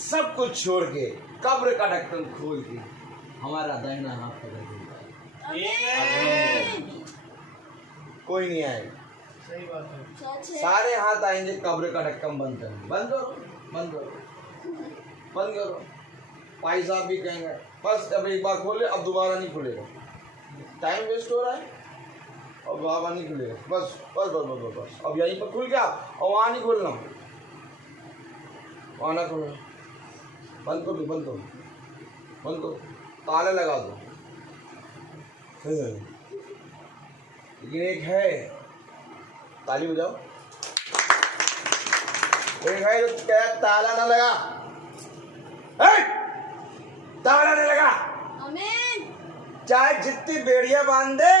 सब कुछ छोड़ के कब्र का ढक्कन खोल के हमारा दाहिना हाथ पकड़ देगा। आमीन। कोई नहीं आएगा। सही बात है। सच है। सारे हाथ आएंगे कब्र का ढक्कन बंद करने। बंद करो, बंद करो, बंद करो। भाई साहब भी कहेंगे बस अब एक बार खोले, अब दोबारा नहीं खुलेगा, टाइम वेस्ट हो रहा है, अब दोबारा नहीं खुलेगा। बस बस बस बस बस, बस। अब यहीं पर खुल गया और वहाँ नहीं खोलना, वहाँ ना खोलना। बंद कर दो, बंद करो, बंद करो, ताले लगा दो। लेकिन एक है, ताली बजाओ, एक है जो क्या ताला ना लगा, ताला नहीं लगा। आमीन। चाहे जितनी बेड़िया बांध दे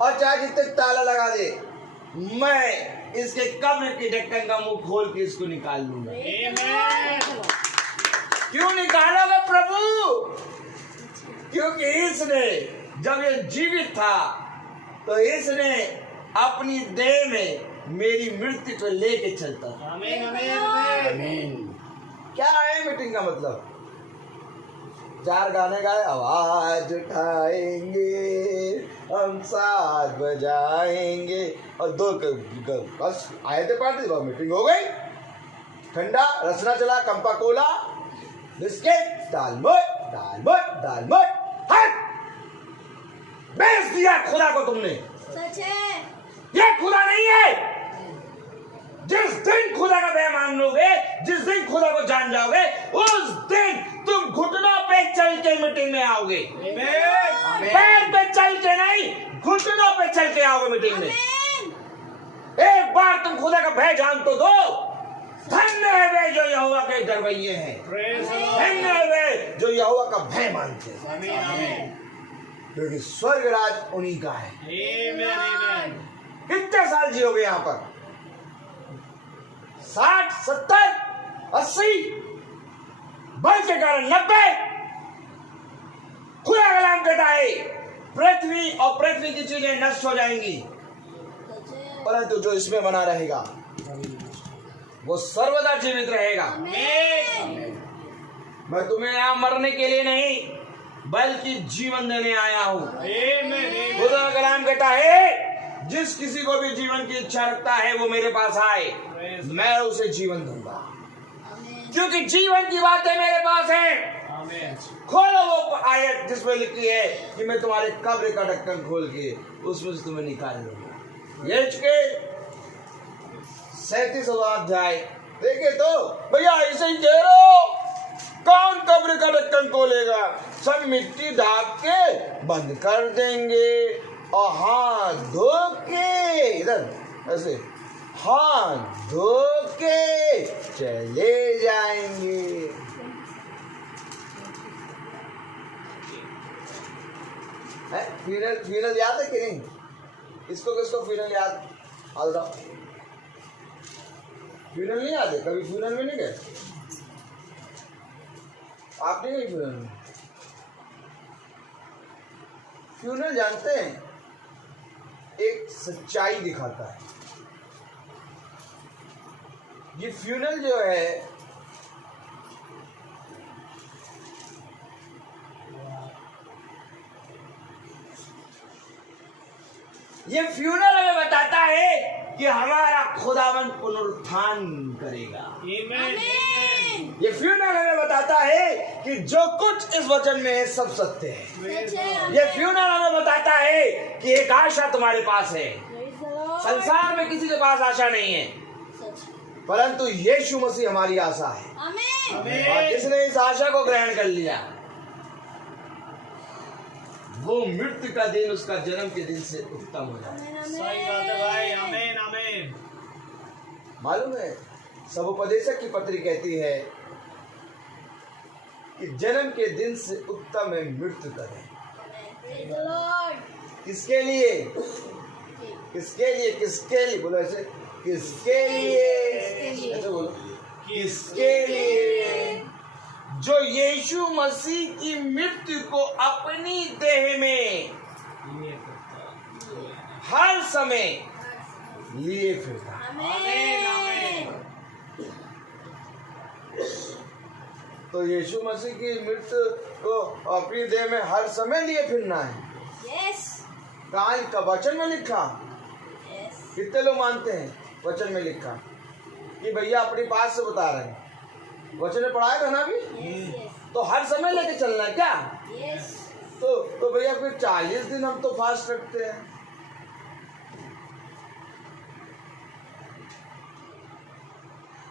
और चाहे जितने ताला लगा दे, मैं इसके कब्र के ढक्कन का मुंह खोल के इसको निकाल लूंगा। Amen. क्यों निकालोगे प्रभु? क्योंकि इसने जब ये जीवित था तो इसने अपनी देह में मेरी मृत्यु को लेके चलता था। आमीन आमीन आमीन। क्या है मीटिंग का मतलब? 4 गाने गाए, आवाज उठाएंगे हम, साथ बजाएंगे, और 2 बस आए थे पार्टी, बस मीटिंग हो गई। ठंडा रसना चला, कंपा कोला, बिस्किट, दालमोट दालमोट दालमोट, हट! बेच दिया खुदा को तुमने। सच है। ये खुदा नहीं है। जिस दिन खुदा का भय मान लोगे, जिस दिन खुदा को जान जाओगे, उस दिन तुम घुटनों पे चल के मीटिंग में आओगे। पैर पे चल के नहीं, घुटनों पे चल के आओगे मीटिंग में। एक बार तुम खुदा का भय जान तो दो। धन्य है वे जो यहोवा के डरवैये हैं, Praise the Lord. धन्य है वे जो यहोवा का भय मानते हैं। आमीन आमीन। क्योंकि स्वर्ग राज उन्हीं का है। Amen, amen. कितने साल जियोगे यहाँ पर? 60, 70, 80, बल के कारण 90। खुदा कलाम कहता है पृथ्वी और पृथ्वी की चीजें नष्ट हो जाएंगी, परंतु जो इसमें बना रहेगा वो सर्वदा जीवित रहेगा। मैं तुम्हें यहाँ मरने के लिए नहीं बल्कि जीवन देने आया हूँ। Amen. खुदा का कलाम कहता है जिस किसी को भी जीवन की इच्छा रखता है वो मेरे पास आए, मैं उसे जीवन दूंगा, क्योंकि जीवन की बातें मेरे पास है। Amen. खोलो वो आयत जिसमें लिखी है कि मैं तुम्हारे कब्र का ढक्कन खोल के उसमें से तुम्हें निकाल लूंगा। ये 37वां अध्याय देखे तो भैया ऐसे ही कह रहे हो, कौन कब्र का ढक्कन खोलेगा? सब मिट्टी ढाक के बंद कर देंगे और हाथ धो के इधर ऐसे हाथ धो के चले जाएंगे। फ्यूनल याद है कि नहीं? इसको किसको फ्यूनल याद? हाथ उठाओ। फ्यूनल नहीं याद है? कभी फ्यूनल में नहीं गए? आप नहीं गए फ्यूनल में? फ्यूनल जानते हैं एक सच्चाई दिखाता है। ये फ्यूनल जो है ये फ्यूनल हमें बताता है कि हमारा खुदावन पुनरुत्थान करेगा। Amen. Amen. ये फ्यूनल हमें बताता है कि जो कुछ इस वचन में है सब सत्य है। ये फ्यूनल हमें बताता है कि एक आशा तुम्हारे पास है। संसार में किसी के पास आशा नहीं है, परंतु यीशु मसीह हमारी आशा है। Amen. और जिसने इस आशा को ग्रहण कर लिया वो मृत्यु का दिन उसका जन्म के दिन से उत्तम हो जाए। सही बात है भाई। Amen. Amen. मालूम है सबोपदेशक की पत्री कहती है कि जन्म के दिन से उत्तम है मृत्यु का दिन। किसके लिए? किसके लिए? किसके लिए? बोलो ऐसे, किसके लिए? ऐसे बोलो, किसके लिए? जो यीशु मसीह की मृत्यु को अपनी देह में हर समय लिए फिरता। तो यीशु मसीह की मृत्यु को अपनी देह में हर समय लिए फिरना है। कहाँ का वचन में लिखा? कितने लोग मानते हैं वचन में लिखा कि भैया अपनी बात से बता रहे हैं? वचन में पढ़ाया था ना अभी? तो हर समय लेके चलना है क्या? तो भैया फिर 40 दिन हम तो फास्ट रखते हैं।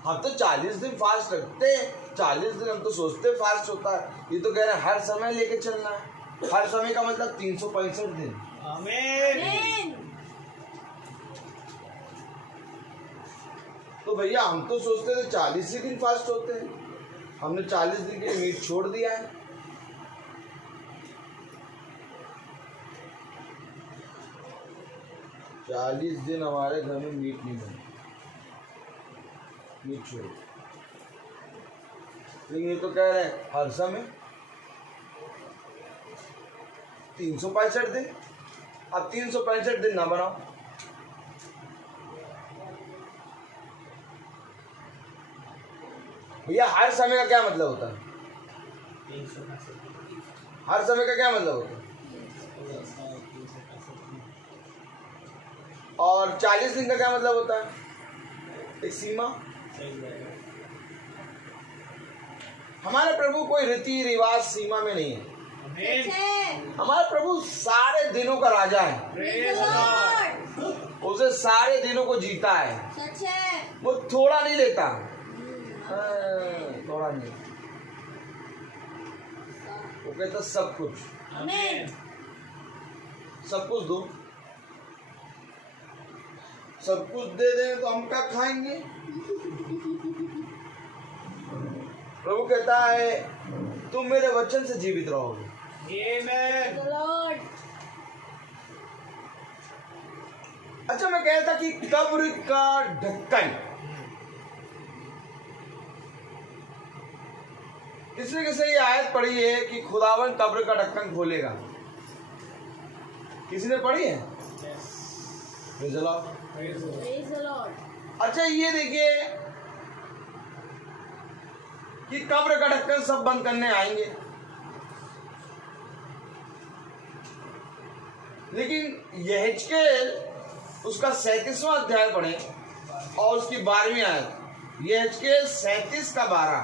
हम तो 40 दिन फास्ट रखते हैं, 40 दिन हम तो सोचते फास्ट होता है। ये तो कह रहे हैं हर समय लेके चलना है। हर समय का मतलब 365 दिन। Amen. तो भैया हम तो सोचते थे 40 ही दिन फास्ट होते हैं, हमने 40 दिन के लिए मीट छोड़ दिया है। चालीस दिन हमारे घर में मीट नहीं बने, मीट छोड़। लेकिन ये तो कह रहे हैं हर समय 365 दिन। अब 365 दिन ना बनाओ, भैया हर समय का क्या मतलब होता है? हर समय का क्या मतलब होता है? और 40 दिन का क्या मतलब होता है? एक सीमा। हमारे प्रभु कोई रीति रिवाज सीमा में नहीं है। हमारे प्रभु सारे दिनों का राजा है। उसे सारे दिनों को जीता है। वो थोड़ा नहीं लेता, थोड़ा नहीं। वो कहता सब कुछ, सब कुछ दो। सब कुछ दे दें तो हम क्या खाएंगे? प्रभु कहता है तुम मेरे वचन से जीवित रहोगे। Amen. The Lord. अच्छा, मैं कह रहा था कि कब्र का ढक्कन, किसने किसने ये आयत पढ़ी है कि खुदावन कब्र का ढक्कन खोलेगा? किसी ने पढ़ी है? Praise the Lord. Praise the Lord. अच्छा, ये देखिए कि कब्र का ढक्कन सब बंद करने आएंगे, लेकिन यहेजकेल उसका 37वां अध्याय पढ़े और उसकी 12वीं आयत, यहेजकेल 37 का 12।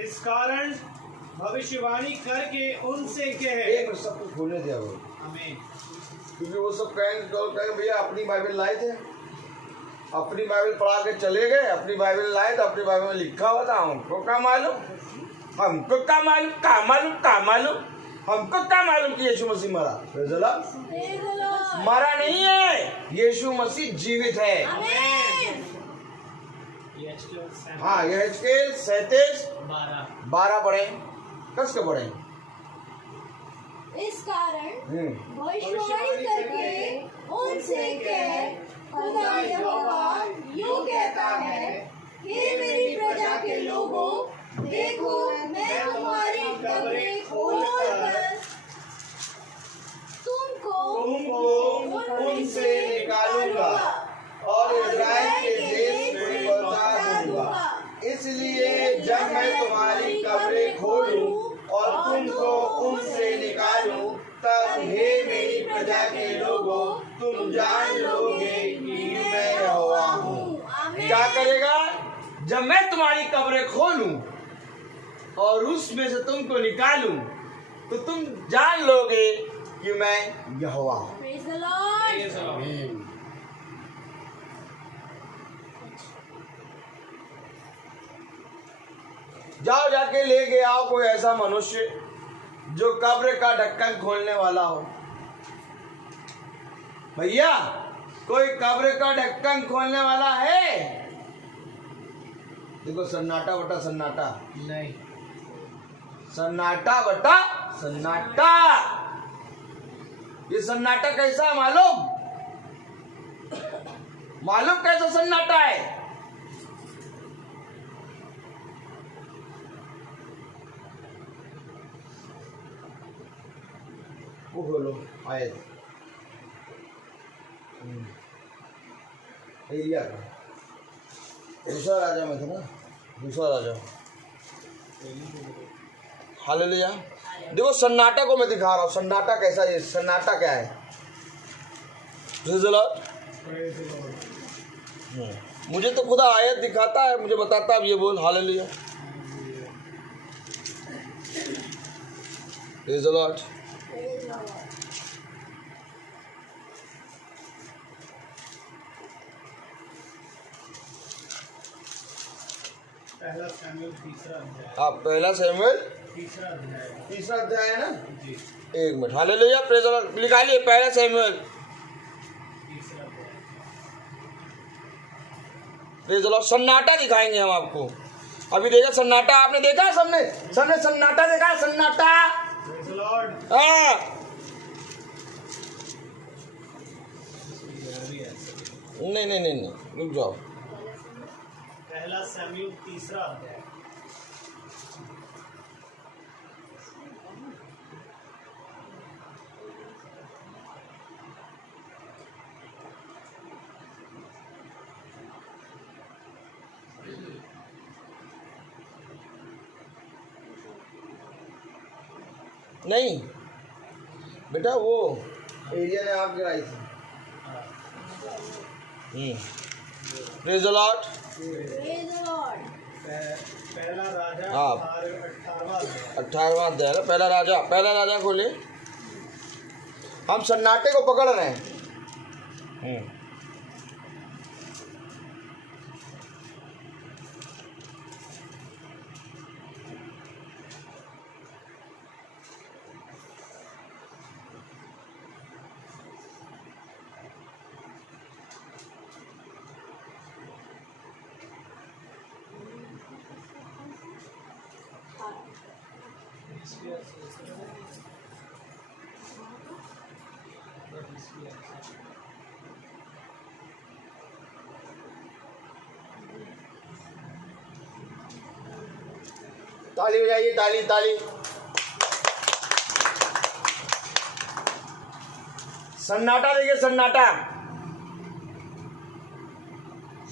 इस कारण भविष्यवाणी करके उनसे कहे। एक मिनट, सबको खोलने दिया वो, आमीन। क्योंकि वो सब कहेंगे भैया अपनी बाइबल लाए थे, अपनी बाइबल पढ़ा के चले गए, अपनी बाइबल लाए तो अपनी बाइबल में लिखा हुआ था, हमको क्या मालूम, हमको क्या मालूम, क्या मालूम, क्या मालूम, हमको क्या मालूम कि यीशु मसीह मरा। Praise the Lord. मरा नहीं है, यीशु मसीह जीवित है। Amen. हाँ, यहेजकेल 37 12 पढ़े, कस के पढ़े। इस कारण भविष्यवाणी करके उनसे कह, खुदा यहोवा यूं कहता है, हे मेरी प्रजा के लोगों, देखो मैं तुम्हारी कब्रें खोलकर तुमको उनसे निकालूंगा और इस्राएल के देश में पहुंचा दूंगा। इसलिए जब मैं तुम्हारी कब्रें खोलूं और तुमको उनसे निकालूं, तब हे मेरी प्रजा के लोगों, तुम जान लोगे कि मैं यहोवा हूँ। क्या करेगा? जब मैं तुम्हारी कब्रें खोलूं और उसमें से तुमको निकालूं, तो तुम जान लोगे कि मैं यहोवा हूँ। Praise the Lord. जाओ, जाके लेके आओ कोई ऐसा मनुष्य जो कब्र का ढक्कन खोलने वाला हो। भैया, कोई कब्र का ढक्कन खोलने वाला है? देखो, सन्नाटा बटा सन्नाटा, नहीं। सन्नाटा बटा सन्नाटा। ये सन्नाटा कैसा है मालूम? मालूम कैसा सन्नाटा है? वो बोलो आयत एलिया का दूसरा राजा में था ना, दूसरा राजा। हालेलुया। देखो, सन्नाटा को मैं दिखा रहा हूँ, सन्नाटा कैसा है, सन्नाटा क्या है। Praise the Lord. मुझे तो खुदा आयत दिखाता है, मुझे बताता है, अब ये बोल हालेलुया। Praise the Lord. पहला शमूएल तीसरा अध्याय। हाँ, पहला शमूएल तीसरा अध्याय है ना जी। एक minute, hallelujah, praise the Lord. निकालिए पहला शमूएल तीसरा अध्याय। Praise the Lord. सन्नाटा दिखाएंगे हम आपको। अभी देखा सन्नाटा, आपने देखा? सबने सन्नाटा देखा है? सन्नाटा। Praise the Lord. हाँ, नहीं, रुक जाओ। पहला शमूएल तीसरा अध्याय। नहीं बेटा, वो एरिया ने आग गिराई थी। Praise the Lord. Praise the Lord. पहला राजा हाँ। 18वां अध्याय है, पहला राजा खोले। हम सन्नाटे को पकड़ रहे हैं। ताली बजाइए, ताली ताली। सन्नाटा देखिए, सन्नाटा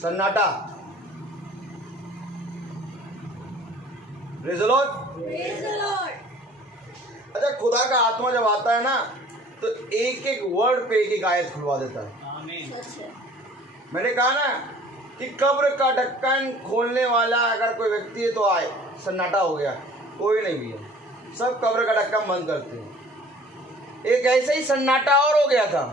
सन्नाटा। Praise the Lord. Praise the Lord. अच्छा, खुदा का आत्मा जब आता है ना तो एक एक वर्ड पे एक एक आयत खुलवा देता है। आमीन। सच है। मैंने कहा ना कि कब्र का ढक्कन खोलने वाला अगर कोई व्यक्ति है तो आए। सन्नाटा हो गया, कोई नहीं भी है, सब कब्र का ढक्कन बंद करते हैं। एक ऐसे ही सन्नाटा और हो गया था।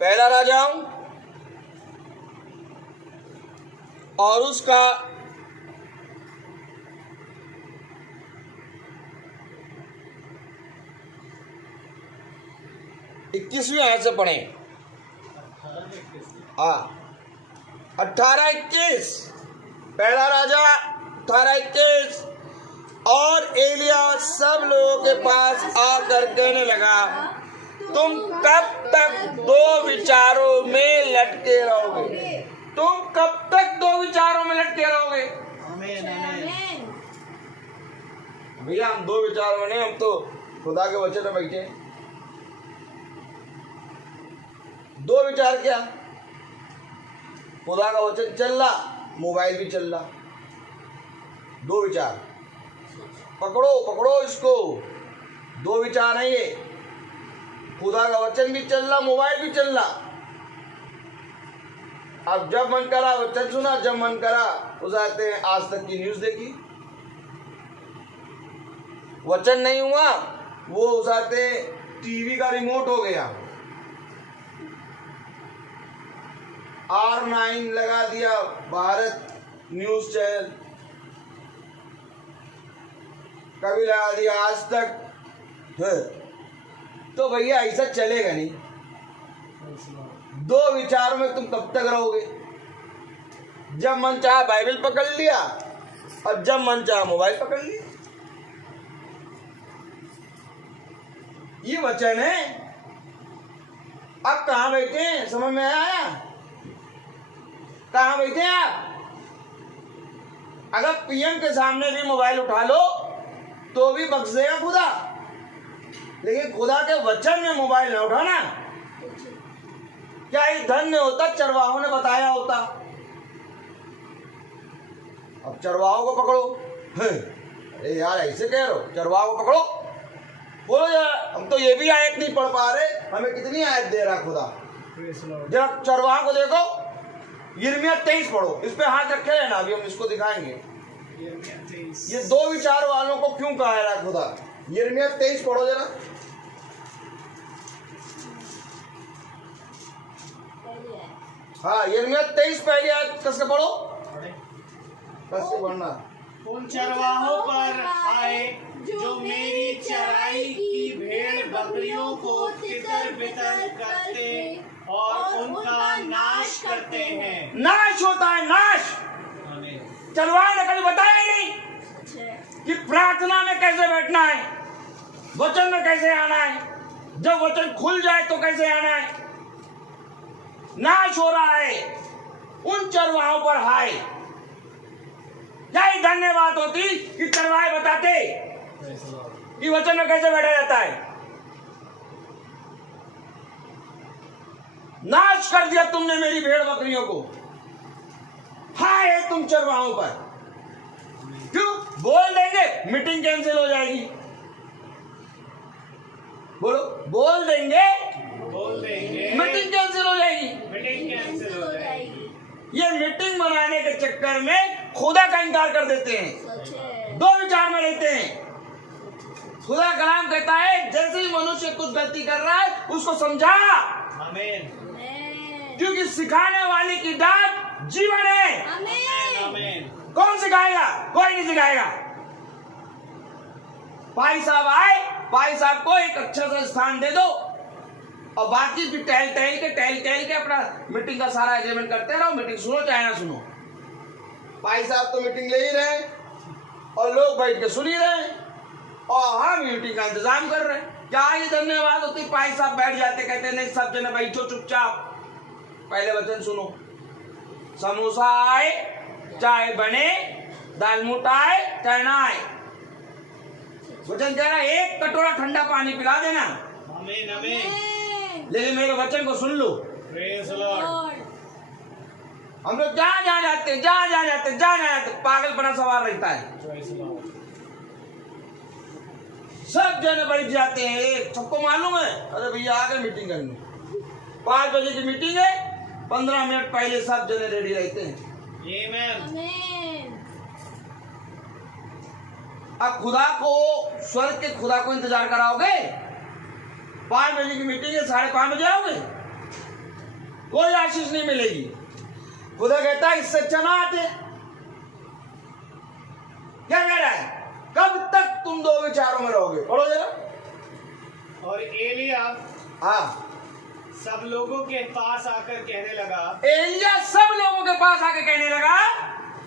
पहला राजाओं और उसका 21वीं आयत से पढ़े। 18-21। पहला राजा 18-21। और एलिया सब लोगों के पास आकर कहने लगा, तुम कब तक दो विचारों में लटके रहोगे? तुम कब तक दो विचारों में लटके रहोगे? आमीन आमीन। Amen. भैया हम दो विचारों में नहीं, हम तो खुदा के वचन में बैठे हैं। दो विचार क्या? खुदा का वचन चल रहा, मोबाइल भी चल रहा। दो विचार पकड़ो पकड़ो इसको। दो विचार है ये। खुदा का वचन भी चल रहा, मोबाइल भी चल रहा। अब जब मन करा वचन सुना, जब मन करा उस आते हैं आज तक की न्यूज देखी। वचन नहीं हुआ, वो उस आते टीवी का रिमोट हो गया, R9 लगा दिया, भारत न्यूज चैनल, कभी लगा दिया आज तक है। तो भैया ऐसा चलेगा नहीं। दो विचारों में तुम कब तक रहोगे? जब मन चाहा बाइबल पकड़ लिया और जब मन चाहा मोबाइल पकड़ लिया। ये वचन है। अब कहाँ बैठे हैं? समझ में आया? कहाँ बैठे हैं आप? अगर पीएम के सामने भी मोबाइल उठा लो तो भी बख्श देगा खुदा, लेकिन खुदा के वचन में मोबाइल न उठाना। क्या ये धन्य होता चरवाहों ने बताया होता। अब चरवाहों को पकड़ो। अरे यार ऐसे कह रहे हो, चरवाहों को पकड़ो, बोलो यार हम तो ये भी आयत नहीं पढ़ पा रहे, हमें कितनी आयत दे रहा खुदा। जरा चरवाहों को देखो, यिर्मयाह 23 पढ़ो, इस पे हाथ रखे है ना, अभी हम इसको दिखाएंगे। ये दो विचार वालों को क्यों कहा रहा खुदा। यिर्मयाह 23 पढ़ो जरा। हाँ, यिर्मयाह 23 पहली आयत कस के पढ़ो, कस के पढ़ना। उन चरवाहों पर आए जो मेरी चराई की भेड़ बकरियों को तितर बितर करते और उनका नाश करते हैं। नाश होता है, नाश। चरवाहे ने कभी बताया ही नहीं कि प्रार्थना में कैसे बैठना है, वचन में कैसे आना है, जब वचन खुल जाए तो कैसे आना है। नाश हो रहा है। उन चरवाहों पर हाय। क्या ही धन्यवाद होती कि चरवाहे बताते कि वचन में कैसे बैठा जाता है। नाश कर दिया तुमने मेरी भेड़ बकरियों को। हाय है तुम चरवाहों पर। क्यों? बोल देंगे मीटिंग कैंसिल हो जाएगी। बोलो, बोल देंगे मीटिंग कैंसिल हो जाएगी। मीटिंग कैंसिल हो जाएगी। ये मीटिंग बनाने के चक्कर में खुदा का इनकार कर देते हैं। दो विचार में रहते हैं। खुदा कलाम कहता है जैसे ही मनुष्य कुछ गलती कर रहा है उसको समझा। आमीन। क्योंकि सिखाने वाले की डांट जीवन है। आमीन। कौन सिखाएगा? कोई नहीं सिखाएगा। भाई साहब आए, भाई साहब को एक अच्छा सा स्थान दे दो और बाकी भी टहल के अपना मीटिंग का सारा अरेंजमेंट करते रहो। मीटिंग सुनो चाहे ना सुनो। भाई साहब तो मीटिंग ले ही रहे और लोग बैठ के सुन ही रहे और हम मीटिंग का इंतजाम कर रहे हैं। क्या ये धन्यवाद होती? भाई साहब बैठ जाते, कहते नहीं सब जने बैठो चुपचाप। पहले वचन सुनो। समोसा आए चाय बने, दाल मोटा आए चाहे ना आए, वचन कह रहा है एक कटोरा ठंडा पानी पिला देना। आमीन आमीन। लेकिन मेरे वचन को सुन लो। Praise the Lord. हम लोग जहाँ जाते पागलपना सवार रहता है। Praise the Lord. सब जने बैठ जाते हैं, सबको मालूम है अरे भैया आ गए मीटिंग करने, 5 बजे की मीटिंग है, 15 मिनट पहले सब जने रेडी रहते हैं। आमीन। अब खुदा को, स्वर्ग के खुदा को इंतजार कराओगे? 5 बजे की मीटिंग है, 5:30 बजे आओगे? कोई आशीष नहीं मिलेगी। खुदा कहता है इससे अच्छा ना आते। क्या कह रहा है? कब तक तुम दो विचारों में रहोगे? पढ़ो जरा। और एलिया हाँ, सब लोगों के पास आकर कहने लगा, एलिया सब लोगों के पास आके कहने लगा,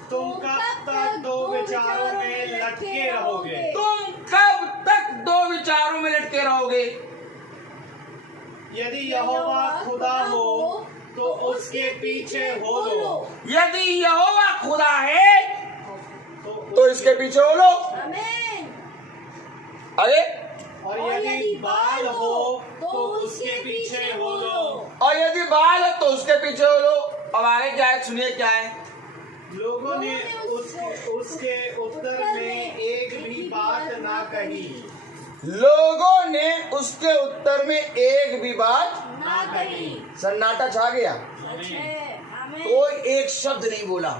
तुम कब तक दो विचारों में लटके रहोगे? तुम कब तक दो विचारों में लटके रहोगे? यदि यहोवा खुदा हो तो उसके पीछे हो लो, यदि यहोवा खुदा है तो इसके पीछे हो लो। आमीन। अरे और यदि बाल हो तो उसके पीछे हो लो। और यदि बाल है तो उसके पीछे हो लो। अब आगे क्या है सुनिए क्या है। लोगों ने उसके उत्तर में एक भी बात ना कही। लोगों ने उसके उत्तर में एक भी बात ना कही। सन्नाटा छा गया, सच है। आमीन। कोई एक शब्द नहीं बोला।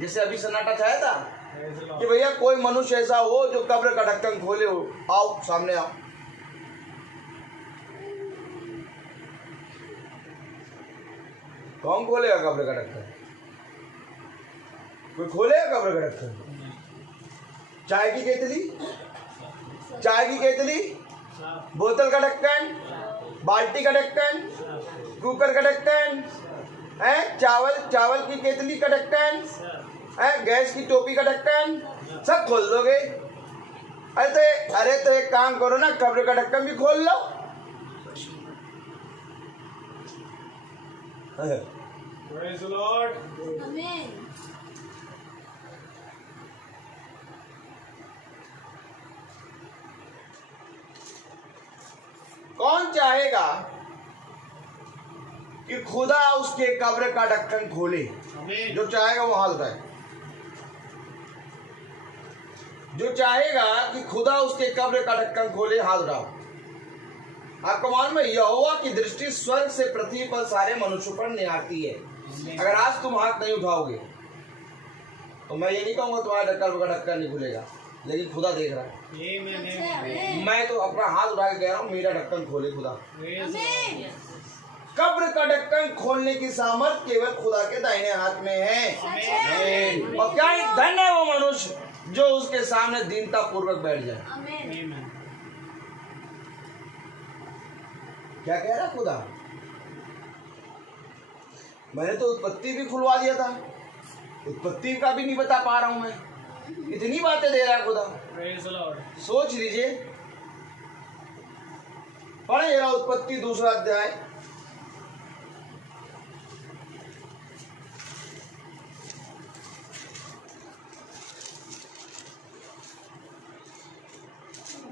जैसे अभी सन्नाटा छाया था कि भैया कोई मनुष्य ऐसा हो जो कब्र का ढक्कन खोले हो, आओ सामने आओ। कौन खोलेगा कब्र का ढक्कन? कोई खोलेगा कब्र का ढक्कन? चाय की केतली, बोतल का ढक्कन, बाल्टी का ढक्कन, कुकर का ढक्कन, चावल की केतली का ढक्कन, गैस की टोपी का ढक्कन, सब खोल दोगे? अरे तो एक काम करो ना, कब्र का ढक्कन भी खोल लो। Praise the Lord. आमीन। कौन चाहेगा कि खुदा उसके कब्र का ढक्कन खोले? आमीन। जो चाहेगा वो हाथ उठाए। जो चाहेगा कि खुदा उसके कब्र का ढक्कन खोले, हाथ उठाओ। आपको मालूम है यहोवा की दृष्टि स्वर्ग से पृथ्वी पर सारे मनुष्यों पर निहारती है। अगर आज तुम हाथ नहीं उठाओगे तो मैं ये नहीं कहूंगा तुम्हारा कब्र का ढक्कन नहीं खुलेगा, लेकिन खुदा देख रहा है। आमीन। मैं तो अपना हाथ उठा के कह रहा हूँ मेरा ढक्कन खोले खुदा। आमीन। कब्र का ढक्कन खोलने की सामर्थ केवल खुदा के दाहिने हाथ में है। आमीन। और क्या एक धन्य है वो मनुष्य जो उसके सामने दीनता पूर्वक बैठ जाए। आमीन। क्या कह रहा खुदा? मैंने तो उत्पत्ति भी खुलवा दिया था, उत्पत्ति का भी नहीं बता पा रहा हूं मैं। इतनी बातें दे रहा है खुदा। Praise the Lord. सोच लीजिए। पढ़े जरा उत्पत्ति 2 अध्याय।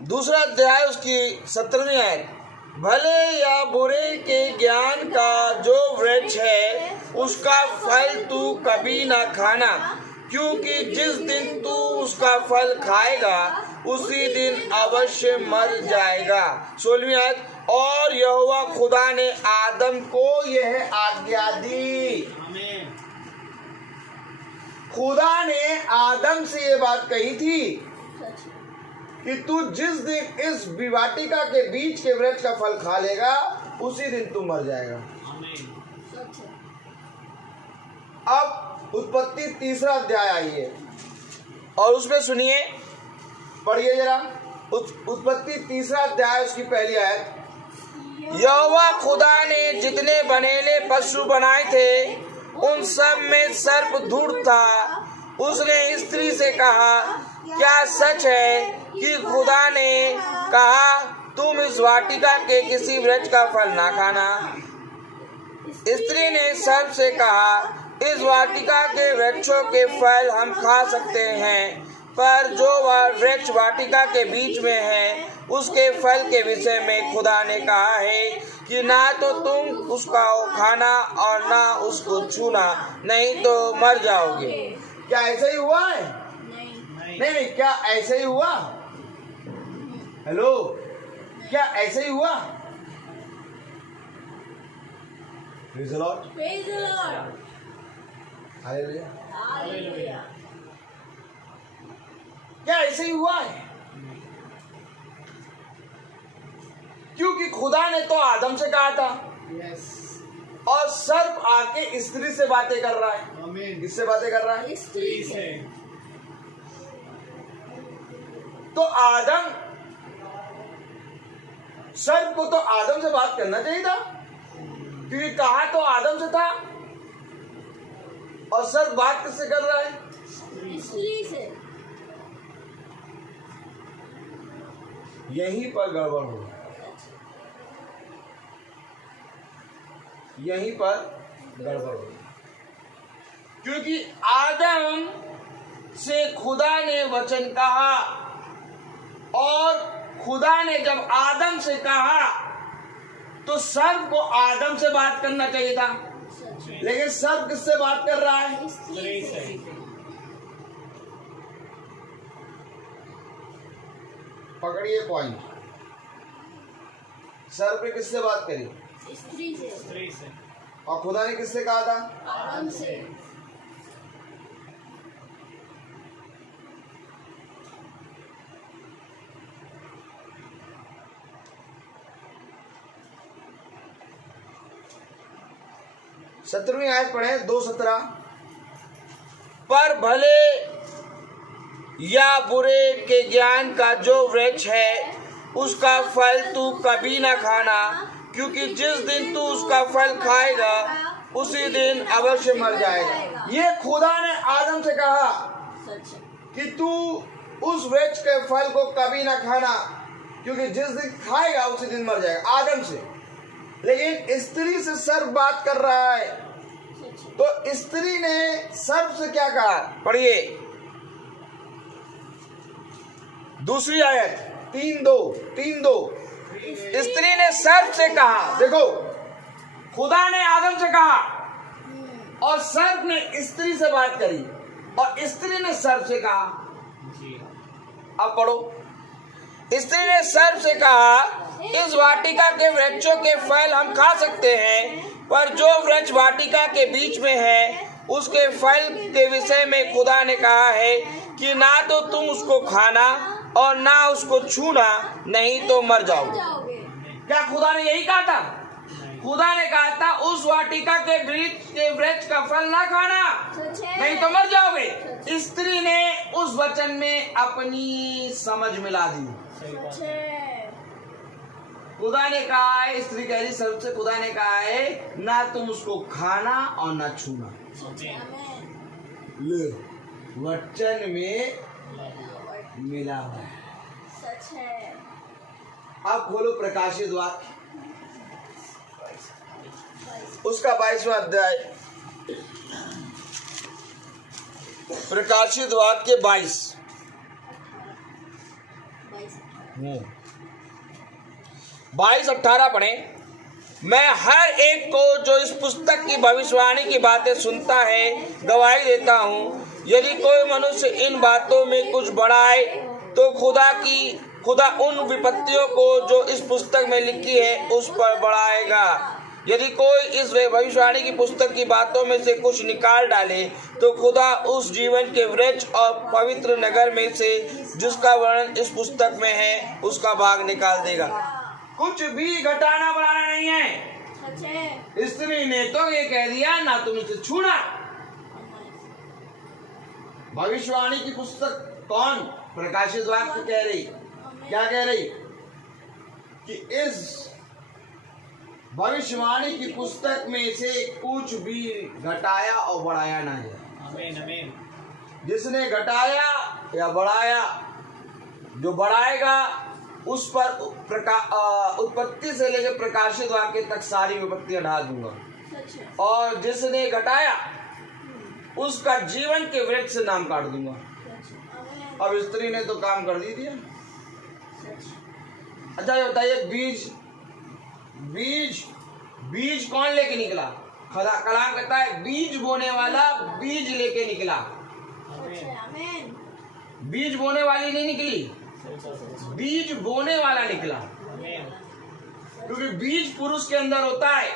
दूसरा अध्याय उसकी 17वीं आयत। भले या बुरे के ज्ञान का जो वृक्ष है उसका फल तू कभी ना खाना, क्योंकि जिस दिन तू उसका फल खाएगा उसी दिन अवश्य मर जाएगा। 16वीं आयत। और यहोवा खुदा ने आदम को यह आज्ञा दी। आमीन। खुदा ने आदम से ये बात कही थी कि तू जिस दिन इस वाटिका के बीच के वृक्ष का फल खा लेगा उसी दिन तू मर जाएगा। आमीन। अब उत्पत्ति 3 अध्याय आई है और उसमें सुनिए, पढ़िए जरा। उत्पत्ति 3 अध्याय उसकी पहली आयत। यहोवा खुदा ने जितने बनेले पशु बनाए थे उन सब में सर्प धूर्त था। उसने स्त्री से कहा, क्या सच है कि खुदा ने कहा तू इस वाटिका के किसी वृक्ष का फल ना खाना। स्त्री ने सर्प से कहा, इस वाटिका के वृक्षों के फल हम खा सकते हैं, पर जो वह वृक्ष वाटिका के बीच में है उसके फल के विषय में खुदा ने कहा है कि ना तो तुम उसका खाना और ना उसको छूना, नहीं तो मर जाओगे। क्या ऐसा ही हुआ है? नहीं, क्या ऐसा ही हुआ? हेलो, क्या ऐसा ही हुआ? Praise the Lord. Praise the Lord. Hallelujah. Hallelujah. क्या ऐसे ही हुआ है? क्योंकि खुदा ने तो आदम से कहा था, और सर्प आके स्त्री से बातें कर रहा है। किससे बातें कर रहा है? स्त्री से। तो आदम, सर्प को तो आदम से बात करना चाहिए था, क्योंकि कहा तो आदम से था, और सर्प बात किससे कर रहा है? स्त्री से। यहीं पर गड़बड़ हो, यहीं पर गड़बड़ हो, क्योंकि आदम से खुदा ने वचन कहा, और खुदा ने जब आदम से कहा तो सर्प को आदम से बात करना चाहिए था, लेकिन सर्प किससे बात कर रहा है? स्त्री से। पकड़िए पॉइंट। सर्प ने किससे बात करी? स्त्री से। और खुदा ने किससे कहा था? आदम से। सत्रहवीं आयत पढ़े, 2:17। पर भले या बुरे के ज्ञान का जो वृक्ष है उसका फल तू कभी न खाना, क्योंकि जिस दिन तू उसका फल खाएगा उसी दिन अवश्य मर जाएगा। ये खुदा ने आदम से कहा कि तू उस वृक्ष के फल को कभी न खाना, क्योंकि जिस दिन खाएगा उसी दिन मर जाएगा, आदम से। लेकिन स्त्री से सर्प बात कर रहा है, तो स्त्री ने सर्प से क्या कहा? पढ़िए दूसरी आयत 3:2। स्त्री ने सर्प से कहा, देखो खुदा ने आदम से कहा और सर्प ने स्त्री से बात करी, और स्त्री ने सर्प से कहा। अब पढ़ो, स्त्री ने सर्प से कहा, इस वाटिका के वृक्षों के फल हम खा सकते हैं, पर जो वृक्ष वाटिका के बीच में है उसके फल के विषय में खुदा ने कहा है कि ना तो तुम उसको खाना और ना उसको छूना, नहीं तो मर जाओगे। क्या खुदा ने यही कहा था? खुदा ने कहा था उस वाटिका के वृक्ष का फल ना खाना, नहीं तो मर जाओगे। स्त्री ने उस वचन में अपनी समझ मिला दी। खुदा ने कहा है, स्त्री कह रही सर्प से, खुदा ने कहा है ना तुम उसको खाना और ना छूना। ले, वचन में मिला हुआ है। सच है। अब खोलो प्रकाशित वाक्य, उसका 22वां अध्याय, प्रकाशित वाक्य 22। 22:18 पढ़े। मैं हर एक को जो इस पुस्तक की भविष्यवाणी की बातें सुनता है गवाही देता हूँ, यदि कोई मनुष्य इन बातों में कुछ बढ़ाए तो खुदा उन विपत्तियों को जो इस पुस्तक में लिखी है उस पर बढ़ाएगा। यदि कोई इस भविष्यवाणी की पुस्तक की बातों में से कुछ निकाल डाले तो खुदा उस जीवन के वृक्ष और पवित्र नगर में से जिसका वर्णन इस पुस्तक में है उसका भाग निकाल देगा। कुछ भी घटाना बढ़ाना नहीं है। स्त्री ने तो ये कह दिया ना तुम इसे छूना। भविष्यवाणी की पुस्तक कौन? प्रकाशित वाक्य कह रही, क्या कह रही? कि इस भविष्यवाणी की पुस्तक में से कुछ भी घटाया और बढ़ाया ना जाए। आमीन आमीन। जिसने घटाया या बढ़ाया, जो बढ़ाएगा उस पर उत्पत्ति से लेकर प्रकाशित वाक्य तक सारी विपत्तियां ढा दूंगा। सच है। और जिसने घटाया उसका जीवन के वृक्ष से नाम काट दूंगा। सच है। आमीन। अब स्त्री ने तो काम कर दी दिया। सच। अच्छा ये बताइए, बीज बीज बीज कौन लेके निकला? कलाम कहता है बीज बोने वाला बीज लेके निकला, सच है। आमीन। बीज बोने वाली नहीं निकली, बीज बोने वाला निकला। क्योंकि बीज पुरुष के अंदर होता है,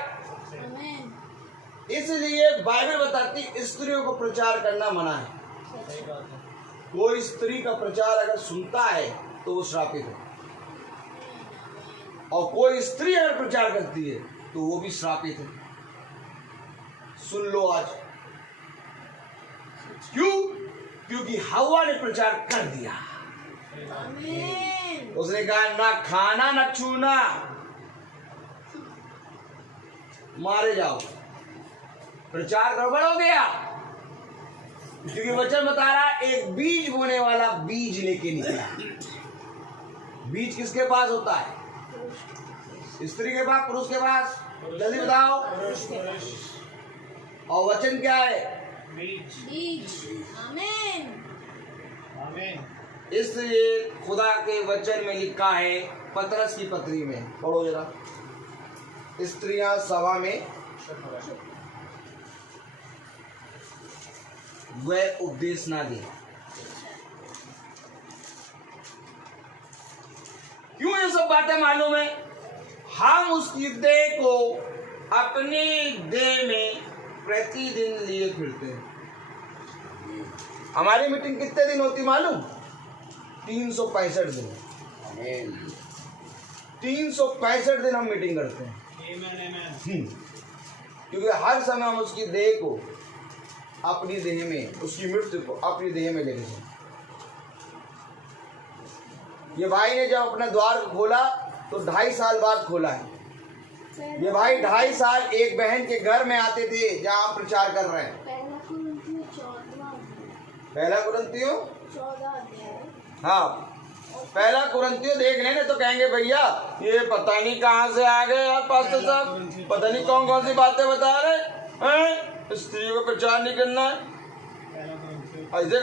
आमीन। इसलिए बाइबल बताती स्त्रियों को प्रचार करना मना है। सच है। कोई स्त्री का प्रचार अगर सुनता है तो वो श्रापित है, और कोई स्त्री अगर प्रचार करती है तो वो भी श्रापित है। सुन लो आज, क्यों? क्योंकि हवा ने प्रचार कर दिया। आमीन। उसने कहा ना खाना ना छूना, मारे जाओ। प्रचार गड़बड़ हो गया, क्योंकि वचन बता रहा है एक बीज बोने वाला बीज लेके निकला। बीज किसके पास होता है? स्त्री के पास, पुरुष के पास? जल्दी बताओ। और वचन क्या है? बीज। आमीन। आमीन। इसलिए खुदा के वचन में लिखा है, पतरस की पत्री में पढ़ो जरा, स्त्रियां सभा में वह उपदेश ना दे। क्यों ये सब बातें मालूम है? हम उसकी देह को अपनी देह में प्रतिदिन लिए फिरते हैं। हमारी मीटिंग कितने दिन होती मालूम? 365 दिन। 365 दिन हम मीटिंग करते हैं। क्योंकि हर समय हम उसकी देह को अपनी देह में, उसकी मृत्यु को अपनी देह में लेके चलते। ये भाई ने जब अपना द्वार खोला तो 2.5 साल बाद खोला है। ये भाई 2.5 साल एक बहन के घर में आते थे जहां हम प्रचार कर रहे हैं। पहला कुरिन्थियों 14 अध्याय। हाँ, पहला कुरिन्थियों देख लेने तो कहेंगे भैया ये पता नहीं कहाँ से आ गए यार पास्टर साहब, पता नहीं कौन कौन सी बातें बता रहे हैं। स्त्रियों को प्रचार नहीं करना है, ऐसे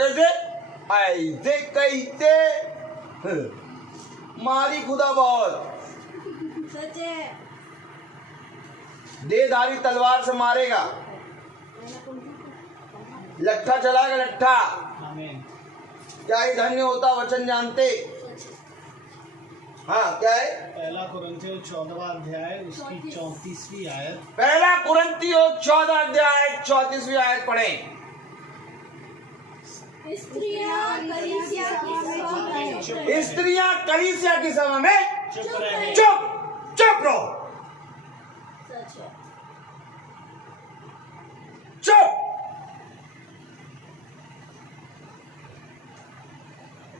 कैसे मारी खुदा बहुत। सच है। देहधारी तलवार से मारेगा, लट्ठा चलाएगा, लट्ठा। क्या ही धन्य होता वचन जानते। हाँ, क्या है? पहला कुरिन्थियों 14 अध्याय उसकी 34वीं आयत। पहला कुरिन्थियों 14 अध्याय 34वीं आयत पढ़ें। स्त्रियां कलीसिया की सभा में चुप रहो। सच है। चुप।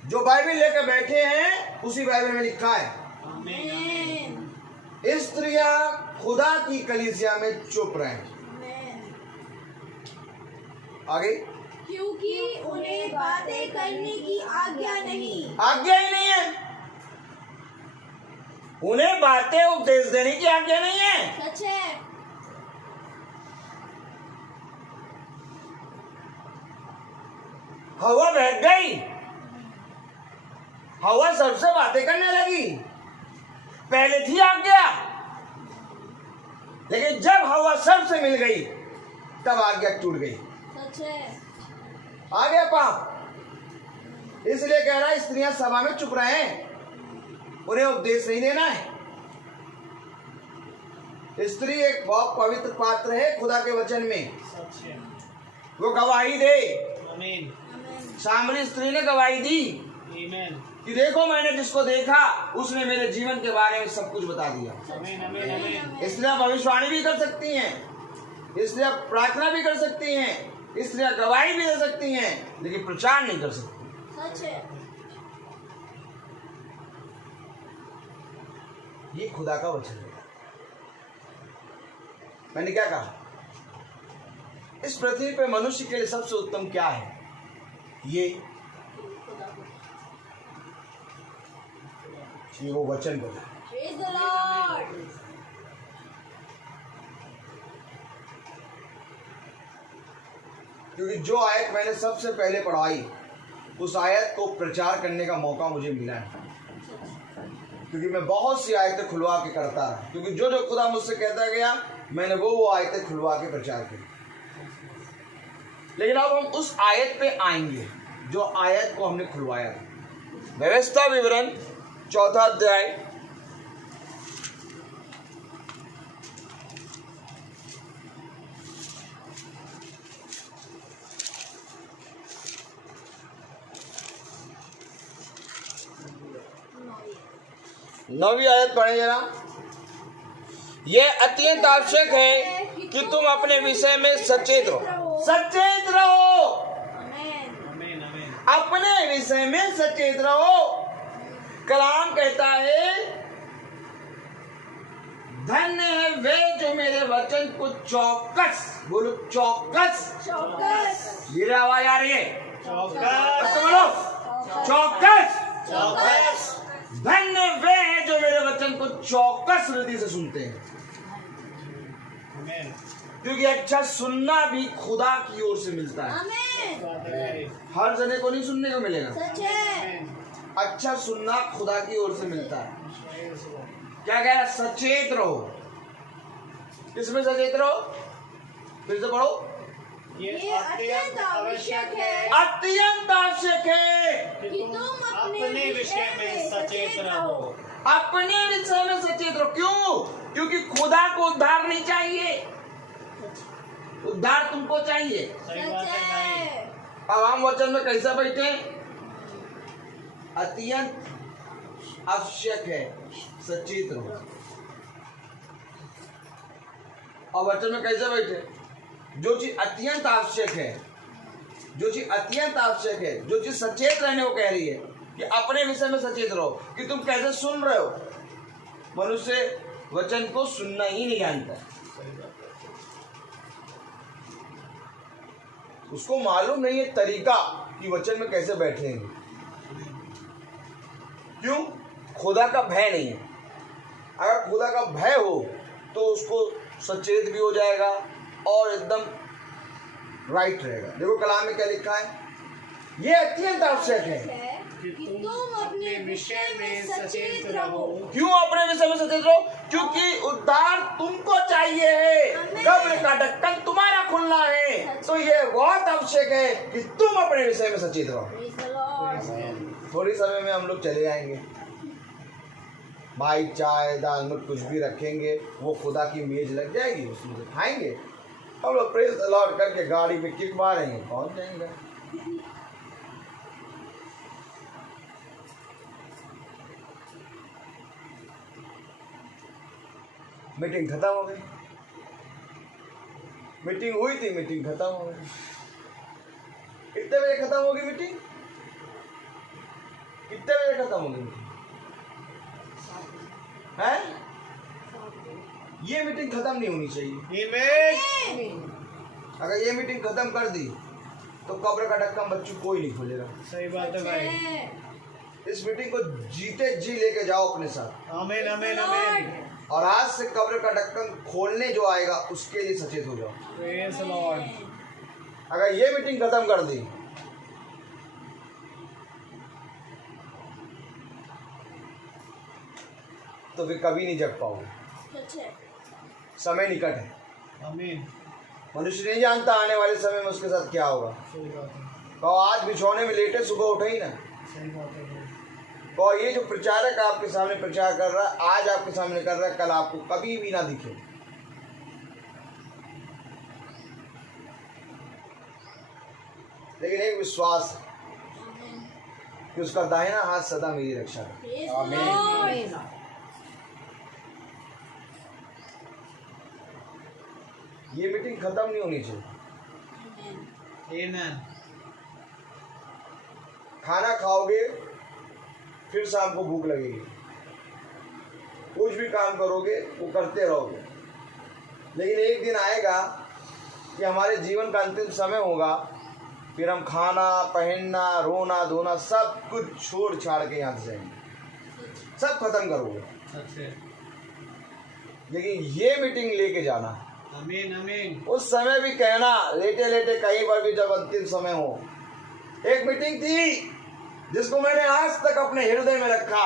जो बाइबल लेकर बैठे हैं उसी बाइबल में लिखा है, आमीन। स्त्रियां खुदा की कलीसिया में चुप रहें। आमीन। आगे, क्योंकि उन्हें बातें करने की आज्ञा नहीं। आज्ञा ही नहीं है, उन्हें बातें उपदेश देने की आज्ञा नहीं है। सच है। हवा बहक गई, हवा सबसे बातें करने लगी। पहले थी आज्ञा, लेकिन जब हवा सबसे मिल गई तब आज्ञा टूट गई। सच है। आ गया पाप। इसलिए कह रहा है स्त्रियां सभा में चुप रहें, उन्हें उपदेश नहीं देना है। स्त्री एक बहुत पवित्र पात्र है खुदा के वचन में, वो गवाही दे। आमीन। सामरी स्त्री ने गवाही दी आमीन। कि देखो मैंने जिसको देखा उसने मेरे जीवन के बारे में सब कुछ बता दिया। आमीन। आमीन। आमीन। स्त्रियां भविष्यवाणी भी कर सकती हैं, स्त्रियां प्रार्थना भी कर सकती हैं, स्त्रियां गवाही भी दे सकती हैं, लेकिन प्रचार नहीं कर सकती। सच है। ये खुदा का वचन है। मैंने क्या कहा? इस पृथ्वी पे मनुष्य के लिए सबसे उत्तम क्या है? ये कि वो वचन बोले। Praise the Lord. क्योंकि जो आयत मैंने सबसे पहले पढ़ाई, उस आयत को प्रचार करने का मौका मुझे मिला है। क्योंकि मैं बहुत सी आयतें खुलवा के करता रहा, क्योंकि जो जो खुदा मुझसे कहता गया मैंने वो आयतें खुलवा के प्रचार की। लेकिन अब हम उस आयत पे आएंगे जो आयत को हमने खुलवाया था। व्यवस्था विवरण 4 अध्याय 9वीं आयत पढ़े जरा। यह अत्यंत आवश्यक है कि तुम अपने विषय में सचेत रहो। सचेत रहो, Amen. अपने विषय में सचेत रहो। कलाम कहता है, धन्य है वे जो मेरे वचन को चौकस, बोलो चौकस, चौकस, मेरी आवाज आ रही है? चौकस, तो बोलो चौकस। चौकस, धन्य वे हैं जो मेरे वचन को चौकस हृदय से सुनते हैं। आमीन। क्योंकि अच्छा सुनना भी खुदा की ओर से मिलता है। Amen. हर जने को नहीं सुनने को मिलेगा। सच है। अच्छा सुनना खुदा की ओर से मिलता है। क्या कह रहा है? सचेत रहो। किसमें सचेत रहो? फिर से पढ़ो। ये अत्यंत आवश्यक है अत्यंत आवश्यक है कि तुम अपने विषय में सचेत रहो। अपने विषय में सचेत रहो। क्यों? क्योंकि खुदा को उद्धार नहीं चाहिए, उद्धार तुमको चाहिए। सही बात है भाई। अब हम वचन में कैसे बैठे? अत्यंत आवश्यक है, सचेत रहो। और वचन में कैसे बैठे? जो चीज अत्यंत आवश्यक है, जो चीज अत्यंत आवश्यक है, जो चीज सचेत रहने को कह रही है कि अपने विषय में सचेत रहो कि तुम कैसे सुन रहे हो। मनुष्य वचन को सुनना ही नहीं जानता, उसको मालूम नहीं है तरीका कि वचन में कैसे बैठेंगे। क्यों? खुदा का भय नहीं है। अगर खुदा का भय हो तो उसको सचेत भी हो जाएगा और एकदम राइट रहेगा। देखो कलाम में क्या लिखा है? ये अत्यंत आवश्यक है कि तुम अपने विषय में सचेत रहो। क्यों अपने विषय में सचेत रहो? क्योंकि उद्धार तुमको चाहिए है, कब्र का ढक्कन तुम्हारा खुलना है। तो ये बहुत आवश्यक है कि तुम अपने विषय में सचेत रहो। Praise the Lord. थोड़ी समय में हम लोग चले जाएंगे भाई, चाय दाल में कुछ भी रखेंगे, वो खुदा की मेज लग जाएगी, उसमें से खाएंगे। हम लोग प्रेज द लॉर्ड करके गाड़ी पे किक मारेंगे, पहुंच जाएंगे। मीटिंग खत्म हो गई, मीटिंग हुई थी, मीटिंग खत्म हो गई। कितने बजे खत्म होगी मीटिंग? कितने बजे खत्म होगी मीटिंग? हैं? ये मीटिंग खत्म नहीं होनी चाहिए। आमीन। अगर ये मीटिंग खत्म कर दी तो कब्र का ढक्कन बच्चों कोई नहीं खोलेगा। सही बात है भाई। इस मीटिंग को जीते जी लेके जाओ अपने साथ। आमीन, आमीन, आमीन। और आज से कब्र का ढक्कन खोलने जो आएगा उसके लिए सचेत हो जाओ। Praise the Lord. अगर ये मीटिंग खत्म कर दी तो फिर कभी नहीं जग पाओगे। सच है। समय निकट है। आमीन। मनुष्य नहीं जानता आने वाले समय में उसके साथ क्या होगा। सही बात है। कहो आज बिछौने में लेटे सुबह उठे ही ना। सही बात है भाई। कहो ये जो प्रचारक आपके सामने प्रचार कर रहा है, आज आपके सामने कर रहा है, कल आपको कभी भी ना दिखे। लेकिन एक विश्वास है कि उसका दाहिना हाथ सदा मेरी रक्षा करे। Praise the Lord. ये मीटिंग खत्म नहीं होनी चाहिए। आमीन। खाना खाओगे फिर शाम को भूख लगेगी, कुछ भी काम करोगे वो करते रहोगे, लेकिन एक दिन आएगा कि हमारे जीवन का अंतिम समय होगा, फिर हम खाना पहनना रोना धोना सब कुछ छोड़ छाड़ के यहाँ से जाएंगे। सब खत्म करोगे, सच है। लेकिन ये मीटिंग लेके जाना। आमीन आमीन। उस समय भी कहना, लेटे लेटे कहीं पर भी, जब अंतिम समय हो। एक मीटिंग थी जिसको मैंने आज तक अपने हृदय में रखा,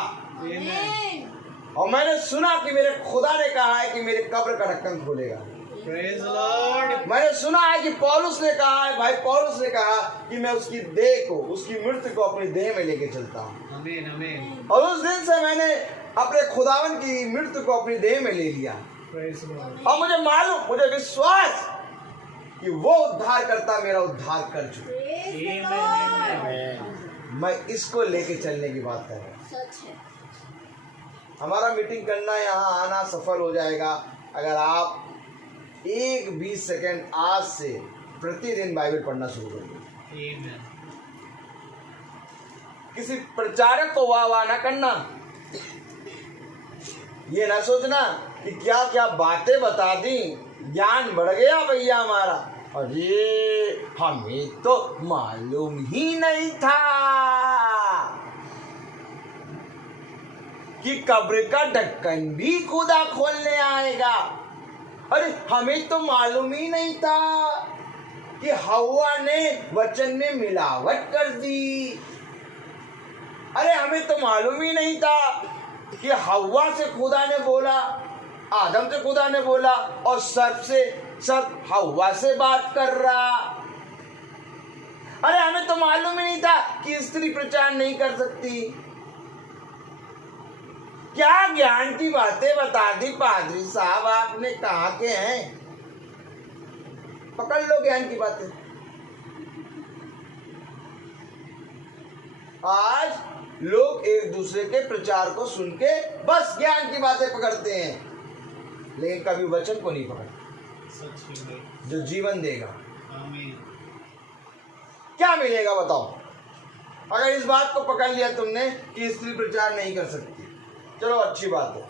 और मैंने सुना कि मेरे खुदा ने कहा है कि मेरे कब्र का ढक्कन खोलेगा। Praise Lord. मैंने सुना है कि पौलुस ने कहा है, भाई पौलुस ने कहा कि मैं उसकी देह को, उसकी मृत्यु को अपनी देह में लेके चलता हूँ। आमीन आमीन। और उस दिन से मैंने अपने खुदावन की मृत्यु को अपनी देह में ले लिया। Praise Lord. और मुझे मालूम, मुझे विश्वास कि वो उद्धार करता मेरा उद्धार कर चुका। मैं इसको लेके चलने की बात कर रहा हूँ। सच है। हमारा मीटिंग करना, यहाँ आना सफल हो जाएगा अगर आप 1-20 सेकेंड आज से प्रतिदिन बाइबल पढ़ना शुरू कर दें। आमीन। किसी प्रचारक को वाह वाह ना करना, ये ना सोचना कि क्या क्या बातें बता दी, ज्ञान बढ़ गया भैया हमारा, अरे हमें तो मालूम ही नहीं था कि कब्र का ढक्कन भी खुदा खोलने आएगा। अरे हमें तो मालूम ही नहीं था कि हवा ने वचन में मिलावट कर दी। अरे हमें तो मालूम ही नहीं था कि हवा से खुदा ने बोला, आदम से खुदा ने बोला, और सर्प हवा से बात कर रहा। अरे हमें तो मालूम ही नहीं था कि स्त्री प्रचार नहीं कर सकती। क्या ज्ञान की बातें बता दी पादरी साहब, आपने कहा के हैं। पकड़ लो ज्ञान की बातें। आज लोग एक दूसरे के प्रचार को सुन के बस ज्ञान की बातें पकड़ते हैं, लेकिन कभी वचन को नहीं पकड़ते जो जीवन देगा। आमीन। क्या मिलेगा बताओ? अगर इस बात को पकड़ लिया तुमने कि स्त्री प्रचार नहीं कर सकती, चलो अच्छी बात है,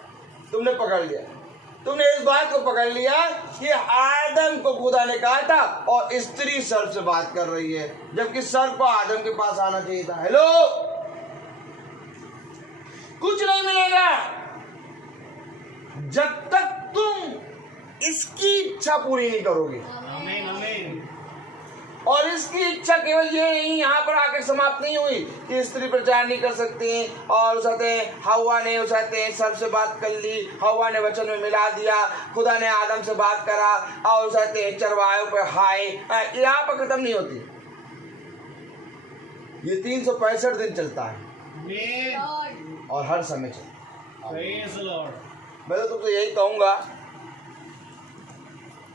तुमने पकड़ लिया। तुमने इस बात को पकड़ लिया कि आदम को खुदा ने कहा था और स्त्री सर्प से बात कर रही है, जबकि सर्प को आदम के पास आना चाहिए था। हेलो, कुछ नहीं मिलेगा जब तक तुम इसकी इच्छा पूरी नहीं करोगे। आमीन आमीन। और इसकी इच्छा केवल ये नहीं यहाँ पर आकर समाप्त नहीं हुई कि स्त्री प्रचार नहीं कर सकती, और उसने हवा ने सर्प से बात कर ली, हवा ने वचन में मिला दिया, खुदा ने आदम से बात करा, और उसने चरवायों पर हाय, यहाँ पर खत्म नहीं होती। ये 365 दिन चलता है आमीन। और हर समय चलता है। Praise Lord. मैं तो तुमसे यही कहूंगा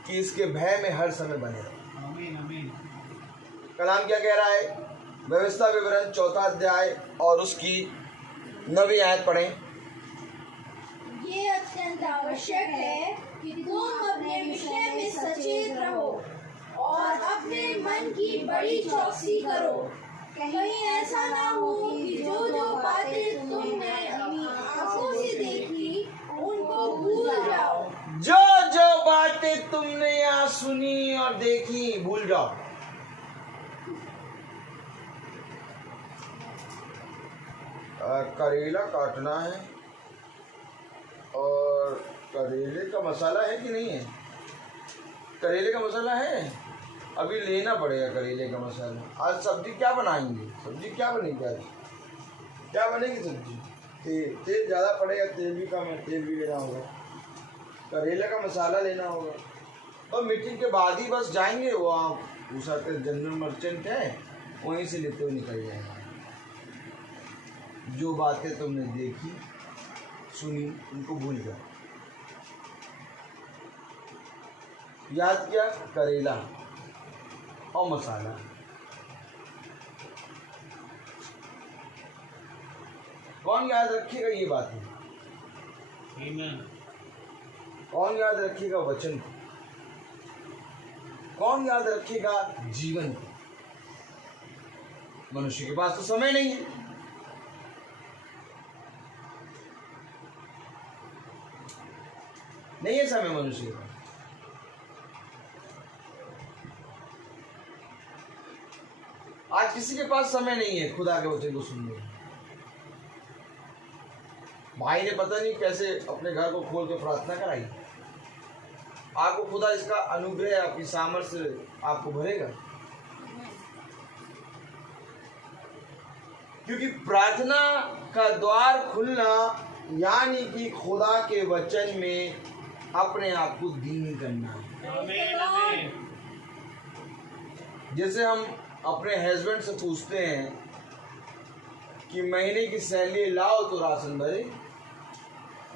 कि इसके भय में हर समय बने रहो। आमीन आमीन। कलाम क्या कह रहा है? व्यवस्था विवरण 4 अध्याय और उसकी 9वीं आयत पढ़ें। ये अत्यंत आवश्यक है कि तुम अपने विषय में सचेत रहो और अपने मन की बड़ी चौकसी करो, कहीं ऐसा ना हो कि जो बातें तुमने अपनी आंखों से देखी उनको भूल जाओ। जो बातें तुमने यहाँ सुनी और देखी भूल जाओ। करेला काटना है, और करेले का मसाला है कि नहीं है? करेले का मसाला है, अभी लेना पड़ेगा करेले का मसाला। आज सब्जी क्या बनाएंगे? सब्जी क्या बनेगी आज? क्या बनेगी सब्जी? तेल ज़्यादा पड़ेगा, तेल भी कम है, तेल भी लेना होगा। करेले का मसाला लेना होगा, और मीटिंग के बाद ही बस जाएंगे वहाँ, उस जनरल मर्चेंट है, वहीं से लेते हुए निकल जाएंगे। जो बातें तुमने देखी सुनी उनको भूल जाओ। याद किया करेला और मसाला। कौन याद रखेगा ये बातें? आमीन। कौन याद रखेगा वचन को? कौन याद रखेगा जीवन को? मनुष्य के पास तो समय नहीं है। नहीं है समय मनुष्य के पास। आज किसी के पास समय नहीं है खुदा के वचन को सुनने का। भाई ने पता नहीं कैसे अपने घर को खोल के प्रार्थना कराई। आपको खुदा इसका अनुग्रह, आपकी सामर्थ्य आपको भरेगा, क्योंकि प्रार्थना का द्वार खुलना यानी कि खुदा के वचन में अपने आप को दीन करना है। आमीन, आमीन। जैसे हम अपने हस्बैंड से पूछते हैं कि महीने की सैलरी लाओ तो राशन भरे,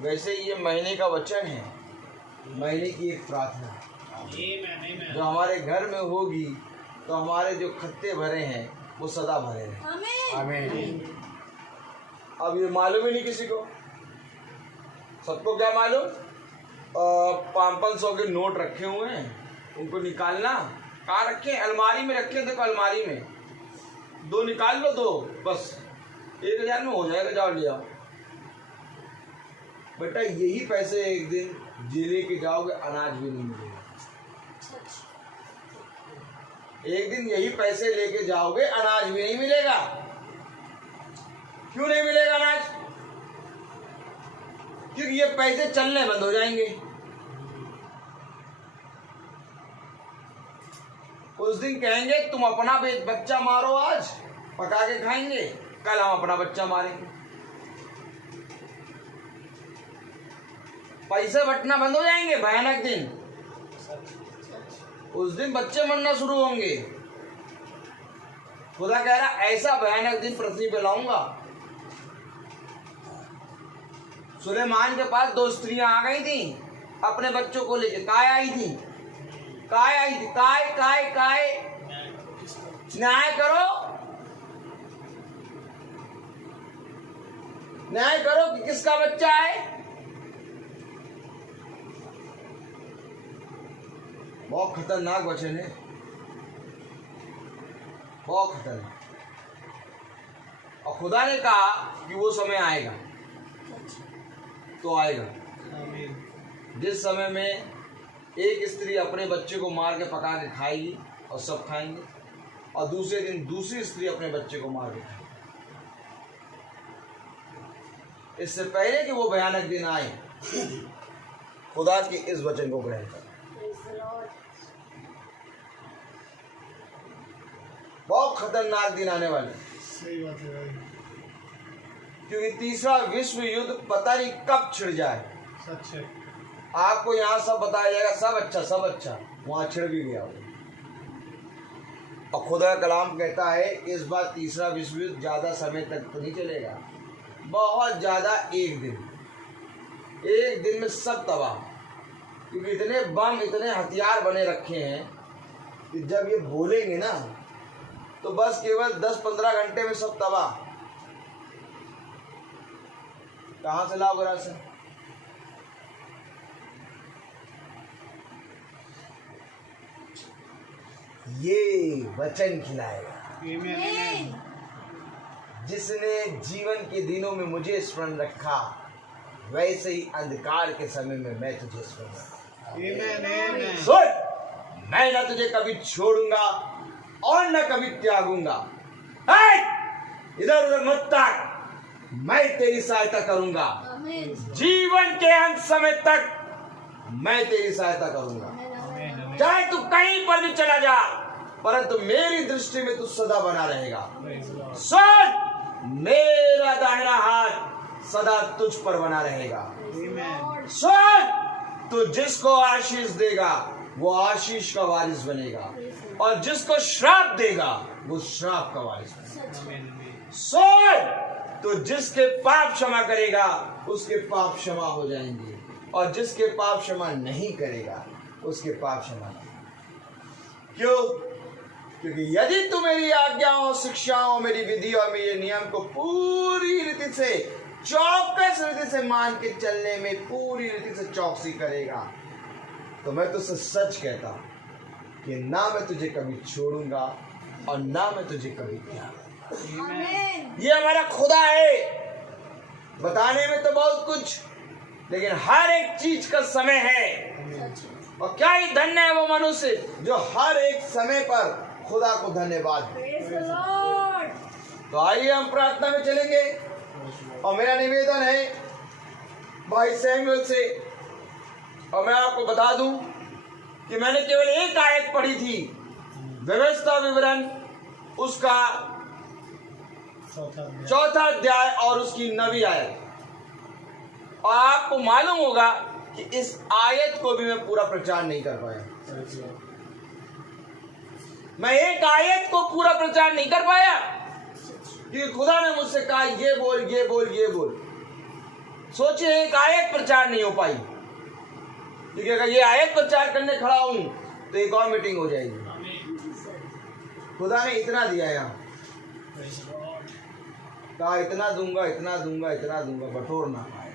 वैसे ये महीने का वचन है, महीने की एक प्रार्थना जो हमारे घर में होगी तो हमारे जो खत्ते भरे हैं वो सदा भरे हैं। आमीन। अब ये मालूम ही नहीं किसी को, सबको क्या मालूम? 500 के नोट रखे हुए हैं, उनको निकालना। कहाँ रखे? अलमारी में रखे। देखो अलमारी में 2 निकाल लो, 2 बस 1000 में हो जाएगा, जाओ ले आओ। बेटा यही पैसे एक दिन जिले के जाओगे, अनाज भी नहीं मिलेगा। एक दिन यही पैसे लेके जाओगे, अनाज भी नहीं मिलेगा। क्यों नहीं मिलेगा अनाज? क्योंकि ये पैसे चलने बंद हो जाएंगे। उस दिन कहेंगे तुम अपना बच्चा मारो, आज पका के खाएंगे, कल हम अपना बच्चा मारेंगे। पैसे बंटना बंद हो जाएंगे। भयानक दिन, उस दिन बच्चे मरना शुरू होंगे। खुदा कह रहा ऐसा भयानक दिन पृथ्वी पे लाऊंगा। सुलेमान के पास 2 स्त्रियां आ गई थी अपने बच्चों को लेके। काय आई थी? काय न्याय करो, न्याय करो कि किसका बच्चा है। बहुत खतरनाक वचन है, बहुत खतरनाक। और खुदा ने कहा कि वो समय आएगा तो आएगा जिस समय में एक स्त्री अपने बच्चे को मार के पका के खाएगी और सब खाएंगे, और दूसरे दिन दूसरी स्त्री अपने बच्चे को मार के खाएगी। इससे पहले कि वो भयानक दिन आए, खुदा के इस वचन को ग्रहण कर। बहुत खतरनाक दिन आने वाले। सही बात है भाई। क्योंकि तीसरा विश्व युद्ध पता नहीं कब छिड़ जाए। सच है। आपको यहाँ सब बताया जाएगा, सब अच्छा, वहां छिड़ भी गया। और खुदा का कलाम कहता है इस बार तीसरा विश्व युद्ध ज्यादा समय तक तो नहीं चलेगा, बहुत ज्यादा, एक दिन में सब तबाह। क्योंकि इतने बम, इतने हथियार बने रखे हैं कि जब ये बोलेंगे ना तो बस केवल 10-15 घंटे में सब तबाह। कहां से लाओगे राशन? ये वचन खिलाएगा। आमीन। जिसने जीवन के दिनों में मुझे स्मरण रखा, वैसे ही अंधकार के समय में मैं तुझे स्मरण रखा। आमीन। सुन, मैं न तुझे कभी छोड़ूंगा और न कभी त्यागूंगा। इधर उधर मत ताक, मैं तेरी सहायता करूंगा। जीवन के अंत समय तक मैं तेरी सहायता करूंगा। चाहे तू कहीं पर भी चला जा, परंतु मेरी दृष्टि में तू सदा बना रहेगा। सुन, मेरा दाहिना हाथ सदा तुझ पर बना रहेगा। सुन, तू जिसको आशीष देगा वो आशीष का वारिस बनेगा, और जिसको श्राप देगा वो श्राप का वारिस बनेगा। सुन, तो जिसके पाप क्षमा करेगा उसके पाप क्षमा हो जाएंगे, और जिसके पाप क्षमा नहीं करेगा उसके पाप क्षमा नहीं। क्यों? क्योंकि यदि तू मेरी आज्ञाओं, शिक्षाओं, मेरी विधि और मेरे नियम को पूरी रीति से, चौकस रीति से मान के चलने में पूरी रीति से चौकसी करेगा, तो मैं तुझसे सच कहता हूं कि ना मैं तुझे कभी छोड़ूंगा और ना मैं तुझे कभी त्यागूंगा। ये हमारा खुदा है। बताने में तो बहुत कुछ, लेकिन हर एक चीज का समय है। और क्या ही धन्य है वो मनुष्य जो हर एक समय पर खुदा को धन्यवाद दे। तो आइए हम प्रार्थना में चलेंगे, और मेरा निवेदन है भाई सैमुअल से, और मैं आपको बता दूं कि मैंने केवल एक आयत पढ़ी थी, व्यवस्था विवरण उसका चौथा अध्याय और उसकी 9वीं आयत। और आपको मालूम होगा कि इस आयत को भी मैं पूरा प्रचार नहीं कर पाया। मैं एक आयत को पूरा प्रचार नहीं कर पाया क्योंकि खुदा ने मुझसे कहा ये बोल ये बोल ये बोल। सोचिए, एक आयत प्रचार नहीं हो पाई, क्योंकि अगर ये आयत प्रचार करने खड़ा हूं तो एक और मीटिंग हो जाएगी। खुदा ने इतना दिया यहाँ, कहा इतना दूंगा इतना दूंगा इतना दूंगा, बटोर ना पाए।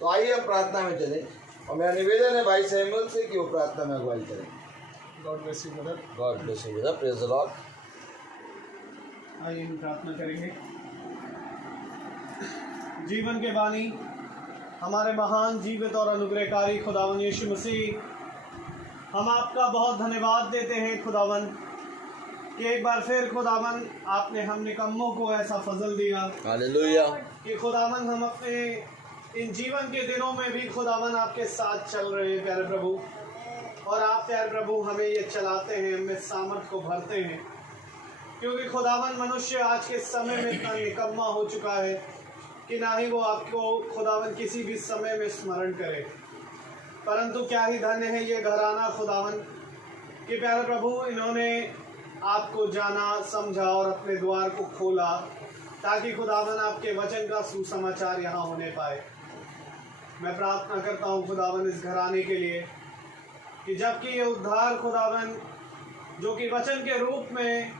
तो आइए हम प्रार्थना में चले, और मेरा निवेदन है भाई सैमुअल से कि वो प्रार्थना में अगुवाई करें। God bless you brother. God bless you brother, praise the Lord. आइए हम प्रार्थना करेंगे। जीवन के बानी हमारे महान जीवित और अनुग्रहकारी खुदावन यीशु मसीह, हम आपका बहुत धन्यवाद देते हैं खुदावन कि एक बार फिर खुदावन आपने हम निकम्मों को ऐसा फजल दिया हालेलुया कि खुदावन हम अपने इन जीवन के दिनों में भी खुदावन आपके साथ चल रहे हैं प्यारे प्रभु। और आप प्यारे प्रभु हमें ये चलाते हैं, हमें सामर्थ को भरते हैं, क्योंकि खुदावन मनुष्य आज के समय में इतना निकम्मा हो चुका है कि ना ही वो आपको खुदावन किसी भी समय में स्मरण करे। परंतु क्या ही धन्य है ये घराना खुदावन कि प्यारे प्रभु इन्होंने आपको जाना समझा और अपने द्वार को खोला ताकि खुदावन आपके वचन का सुसमाचार यहाँ होने पाए। मैं प्रार्थना करता हूँ खुदावन इस घराने के लिए कि जबकि ये उद्धार खुदावन जो कि वचन के रूप में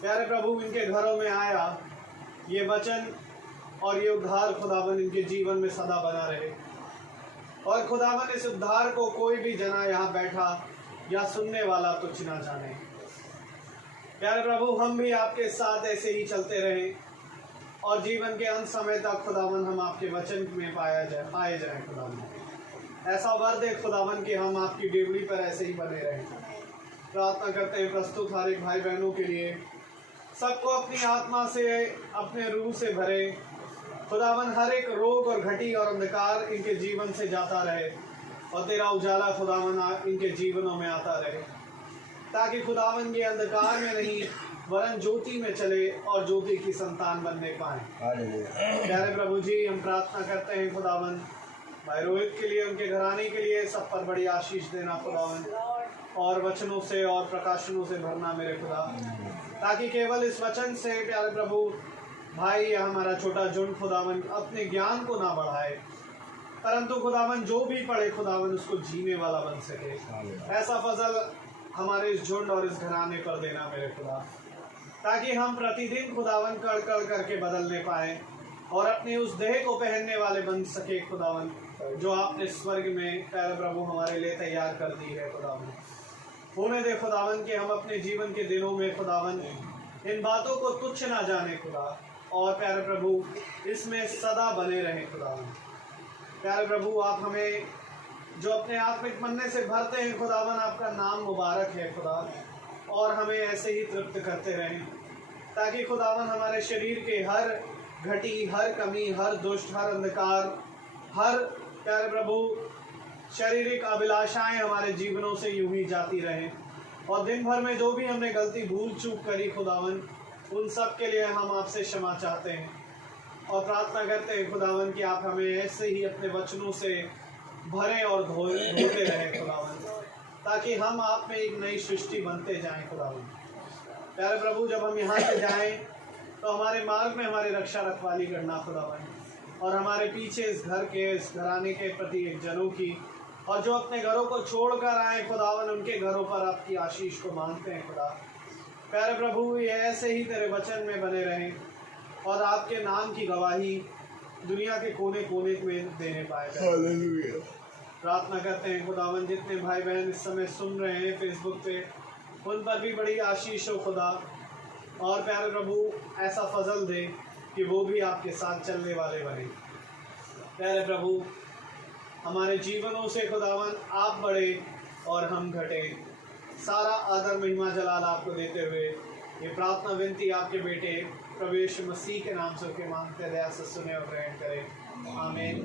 प्यारे प्रभु इनके घरों में आया, ये वचन और ये उद्धार खुदावन इनके जीवन में सदा बना रहे। और खुदावन इस उद्धार को कोई भी जना यहाँ बैठा या सुनने वाला तुच्छ ना जाने। प्यारे प्रभु हम भी आपके साथ ऐसे ही चलते रहें और जीवन के अंत समय तक खुदावन हम आपके वचन में पाए जाए खुदावन। ऐसा वर दे खुदावन कि हम आपकी ड्यूटी पर ऐसे ही बने रहें। प्रार्थना करते हैं प्रस्तुत हर एक भाई बहनों के लिए, सबको अपनी आत्मा से अपने रूह से भरे खुदावन। हर एक रोग और घटी और अंधकार इनके जीवन से जाता रहे और तेरा उजाला खुदावन इनके जीवनों में आता रहे, ताकि खुदावन ये अंधकार में नहीं वरन ज्योति में चले और ज्योति की संतान बनने पाए। प्यारे प्रभु जी हम प्रार्थना करते हैं खुदावन भाई रोहित के लिए, उनके घराने के लिए, सब पर बड़ी आशीष देना खुदावन, और वचनों से और प्रकाशनों से भरना मेरे खुदा, ताकि केवल इस वचन से प्यारे प्रभु भाई या हमारा छोटा झुंड खुदावन अपने ज्ञान को ना बढ़ाए, परंतु खुदावन जो भी पढ़े खुदावन उसको जीने वाला बन सके। ऐसा फजल हमारे इस झुंड और इस घराने पर देना मेरे खुदा, ताकि हम प्रतिदिन खुदावन कड़ कड़ करके बदलने पाए और अपने उस देह को पहनने वाले बन सके खुदावन, जो आपने स्वर्ग में प्यारे प्रभु हमारे लिए तैयार कर दी है खुदावन। होने दे खुदावन कि हम अपने जीवन के दिनों में खुदावन इन बातों को तुच्छ ना जाने खुदा, और प्यारे प्रभु इसमें सदा बने रहें खुदावन। प्यारे प्रभु आप हमें जो अपने आत्मिक मन्ने से भरते हैं खुदावन, आपका नाम मुबारक है खुदा, और हमें ऐसे ही तृप्त करते रहें, ताकि खुदावन हमारे शरीर के हर घटी, हर कमी, हर दुष्ट, हर अंधकार, हर प्यारे प्रभु शारीरिक अभिलाषाएं हमारे जीवनों से यूं ही जाती रहें, और दिन भर में जो भी हमने गलती भूल चूक करी खुदावन, उन सब के लिए हम आपसे क्षमा चाहते हैं और प्रार्थना करते हैं खुदावन कि आप हमें ऐसे ही अपने वचनों से भरें और धोते रहें खुदावन, ताकि हम आप में एक नई सृष्टि बनते जाएं खुदावन। प्यारे प्रभु जब हम यहाँ से जाएं तो हमारे मार्ग में हमारी रक्षा रखवाली करना खुदावन, और हमारे पीछे इस घर के, इस घराने के प्रति एक जनों की, और जो अपने घरों को छोड़कर आए खुदावन उनके घरों पर आपकी आशीष को मांगते हैं खुदा। प्यारे प्रभु ये ऐसे ही तेरे वचन में बने रहें और आपके नाम की गवाही दुनिया के कोने कोने में देने पाए। प्रार्थना करते हैं खुदावन जितने भाई बहन इस समय सुन रहे हैं फेसबुक पे, उन पर भी बड़ी आशीष हो खुदा, और प्यारे प्रभु ऐसा फजल दे कि वो भी आपके साथ चलने वाले बने। प्यारे प्रभु हमारे जीवनों से खुदावन आप बढ़े और हम घटे। सारा आदर महिमा जलाल आपको देते हुए ये प्रार्थना विनती आपके बेटे प्रभु यीशु मसीह के नाम से के मांगते दया से सुने और ग्रहण करें। आमीन।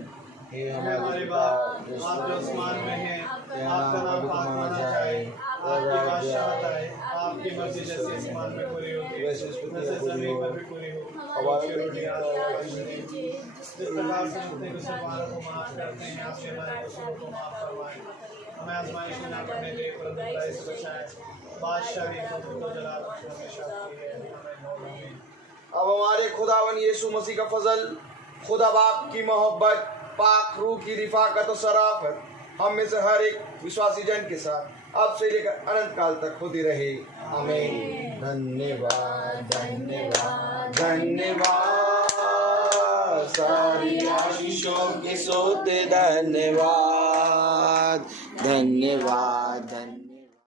हे हमारे बाप जो आसमान में है, आपका नाम पाक माना जाए, आपकी बादशाहत आए, आपकी मर्जी जैसे आसमान में पूरी होती है वैसे जमीन पर भी पूरी हो। हमारी रोटी आज दीजिए, जिस प्रकार से अपने गुनाहों को माफ करते हैं, आपसे हमारे गुनाहों को माफ करवाएं, हमें आजमाइश में ना पड़ने दे, परंतु बुराई से बचाएं। बादशाही तो जलाल हमेशा की है। आमीन। अब हमारे खुदावन यीशु मसीह का फजल, खुदा बाप की मोहब्बत, पाक रूह की रिफाकत और शराफत हम में से हर एक विश्वासी जन के साथ अब से लेकर अनंत काल तक होती रहे। आमीन। धन्यवाद धन्यवाद धन्यवाद, सारी आशीषों के सोते धन्यवाद धन्यवाद धन्यवाद।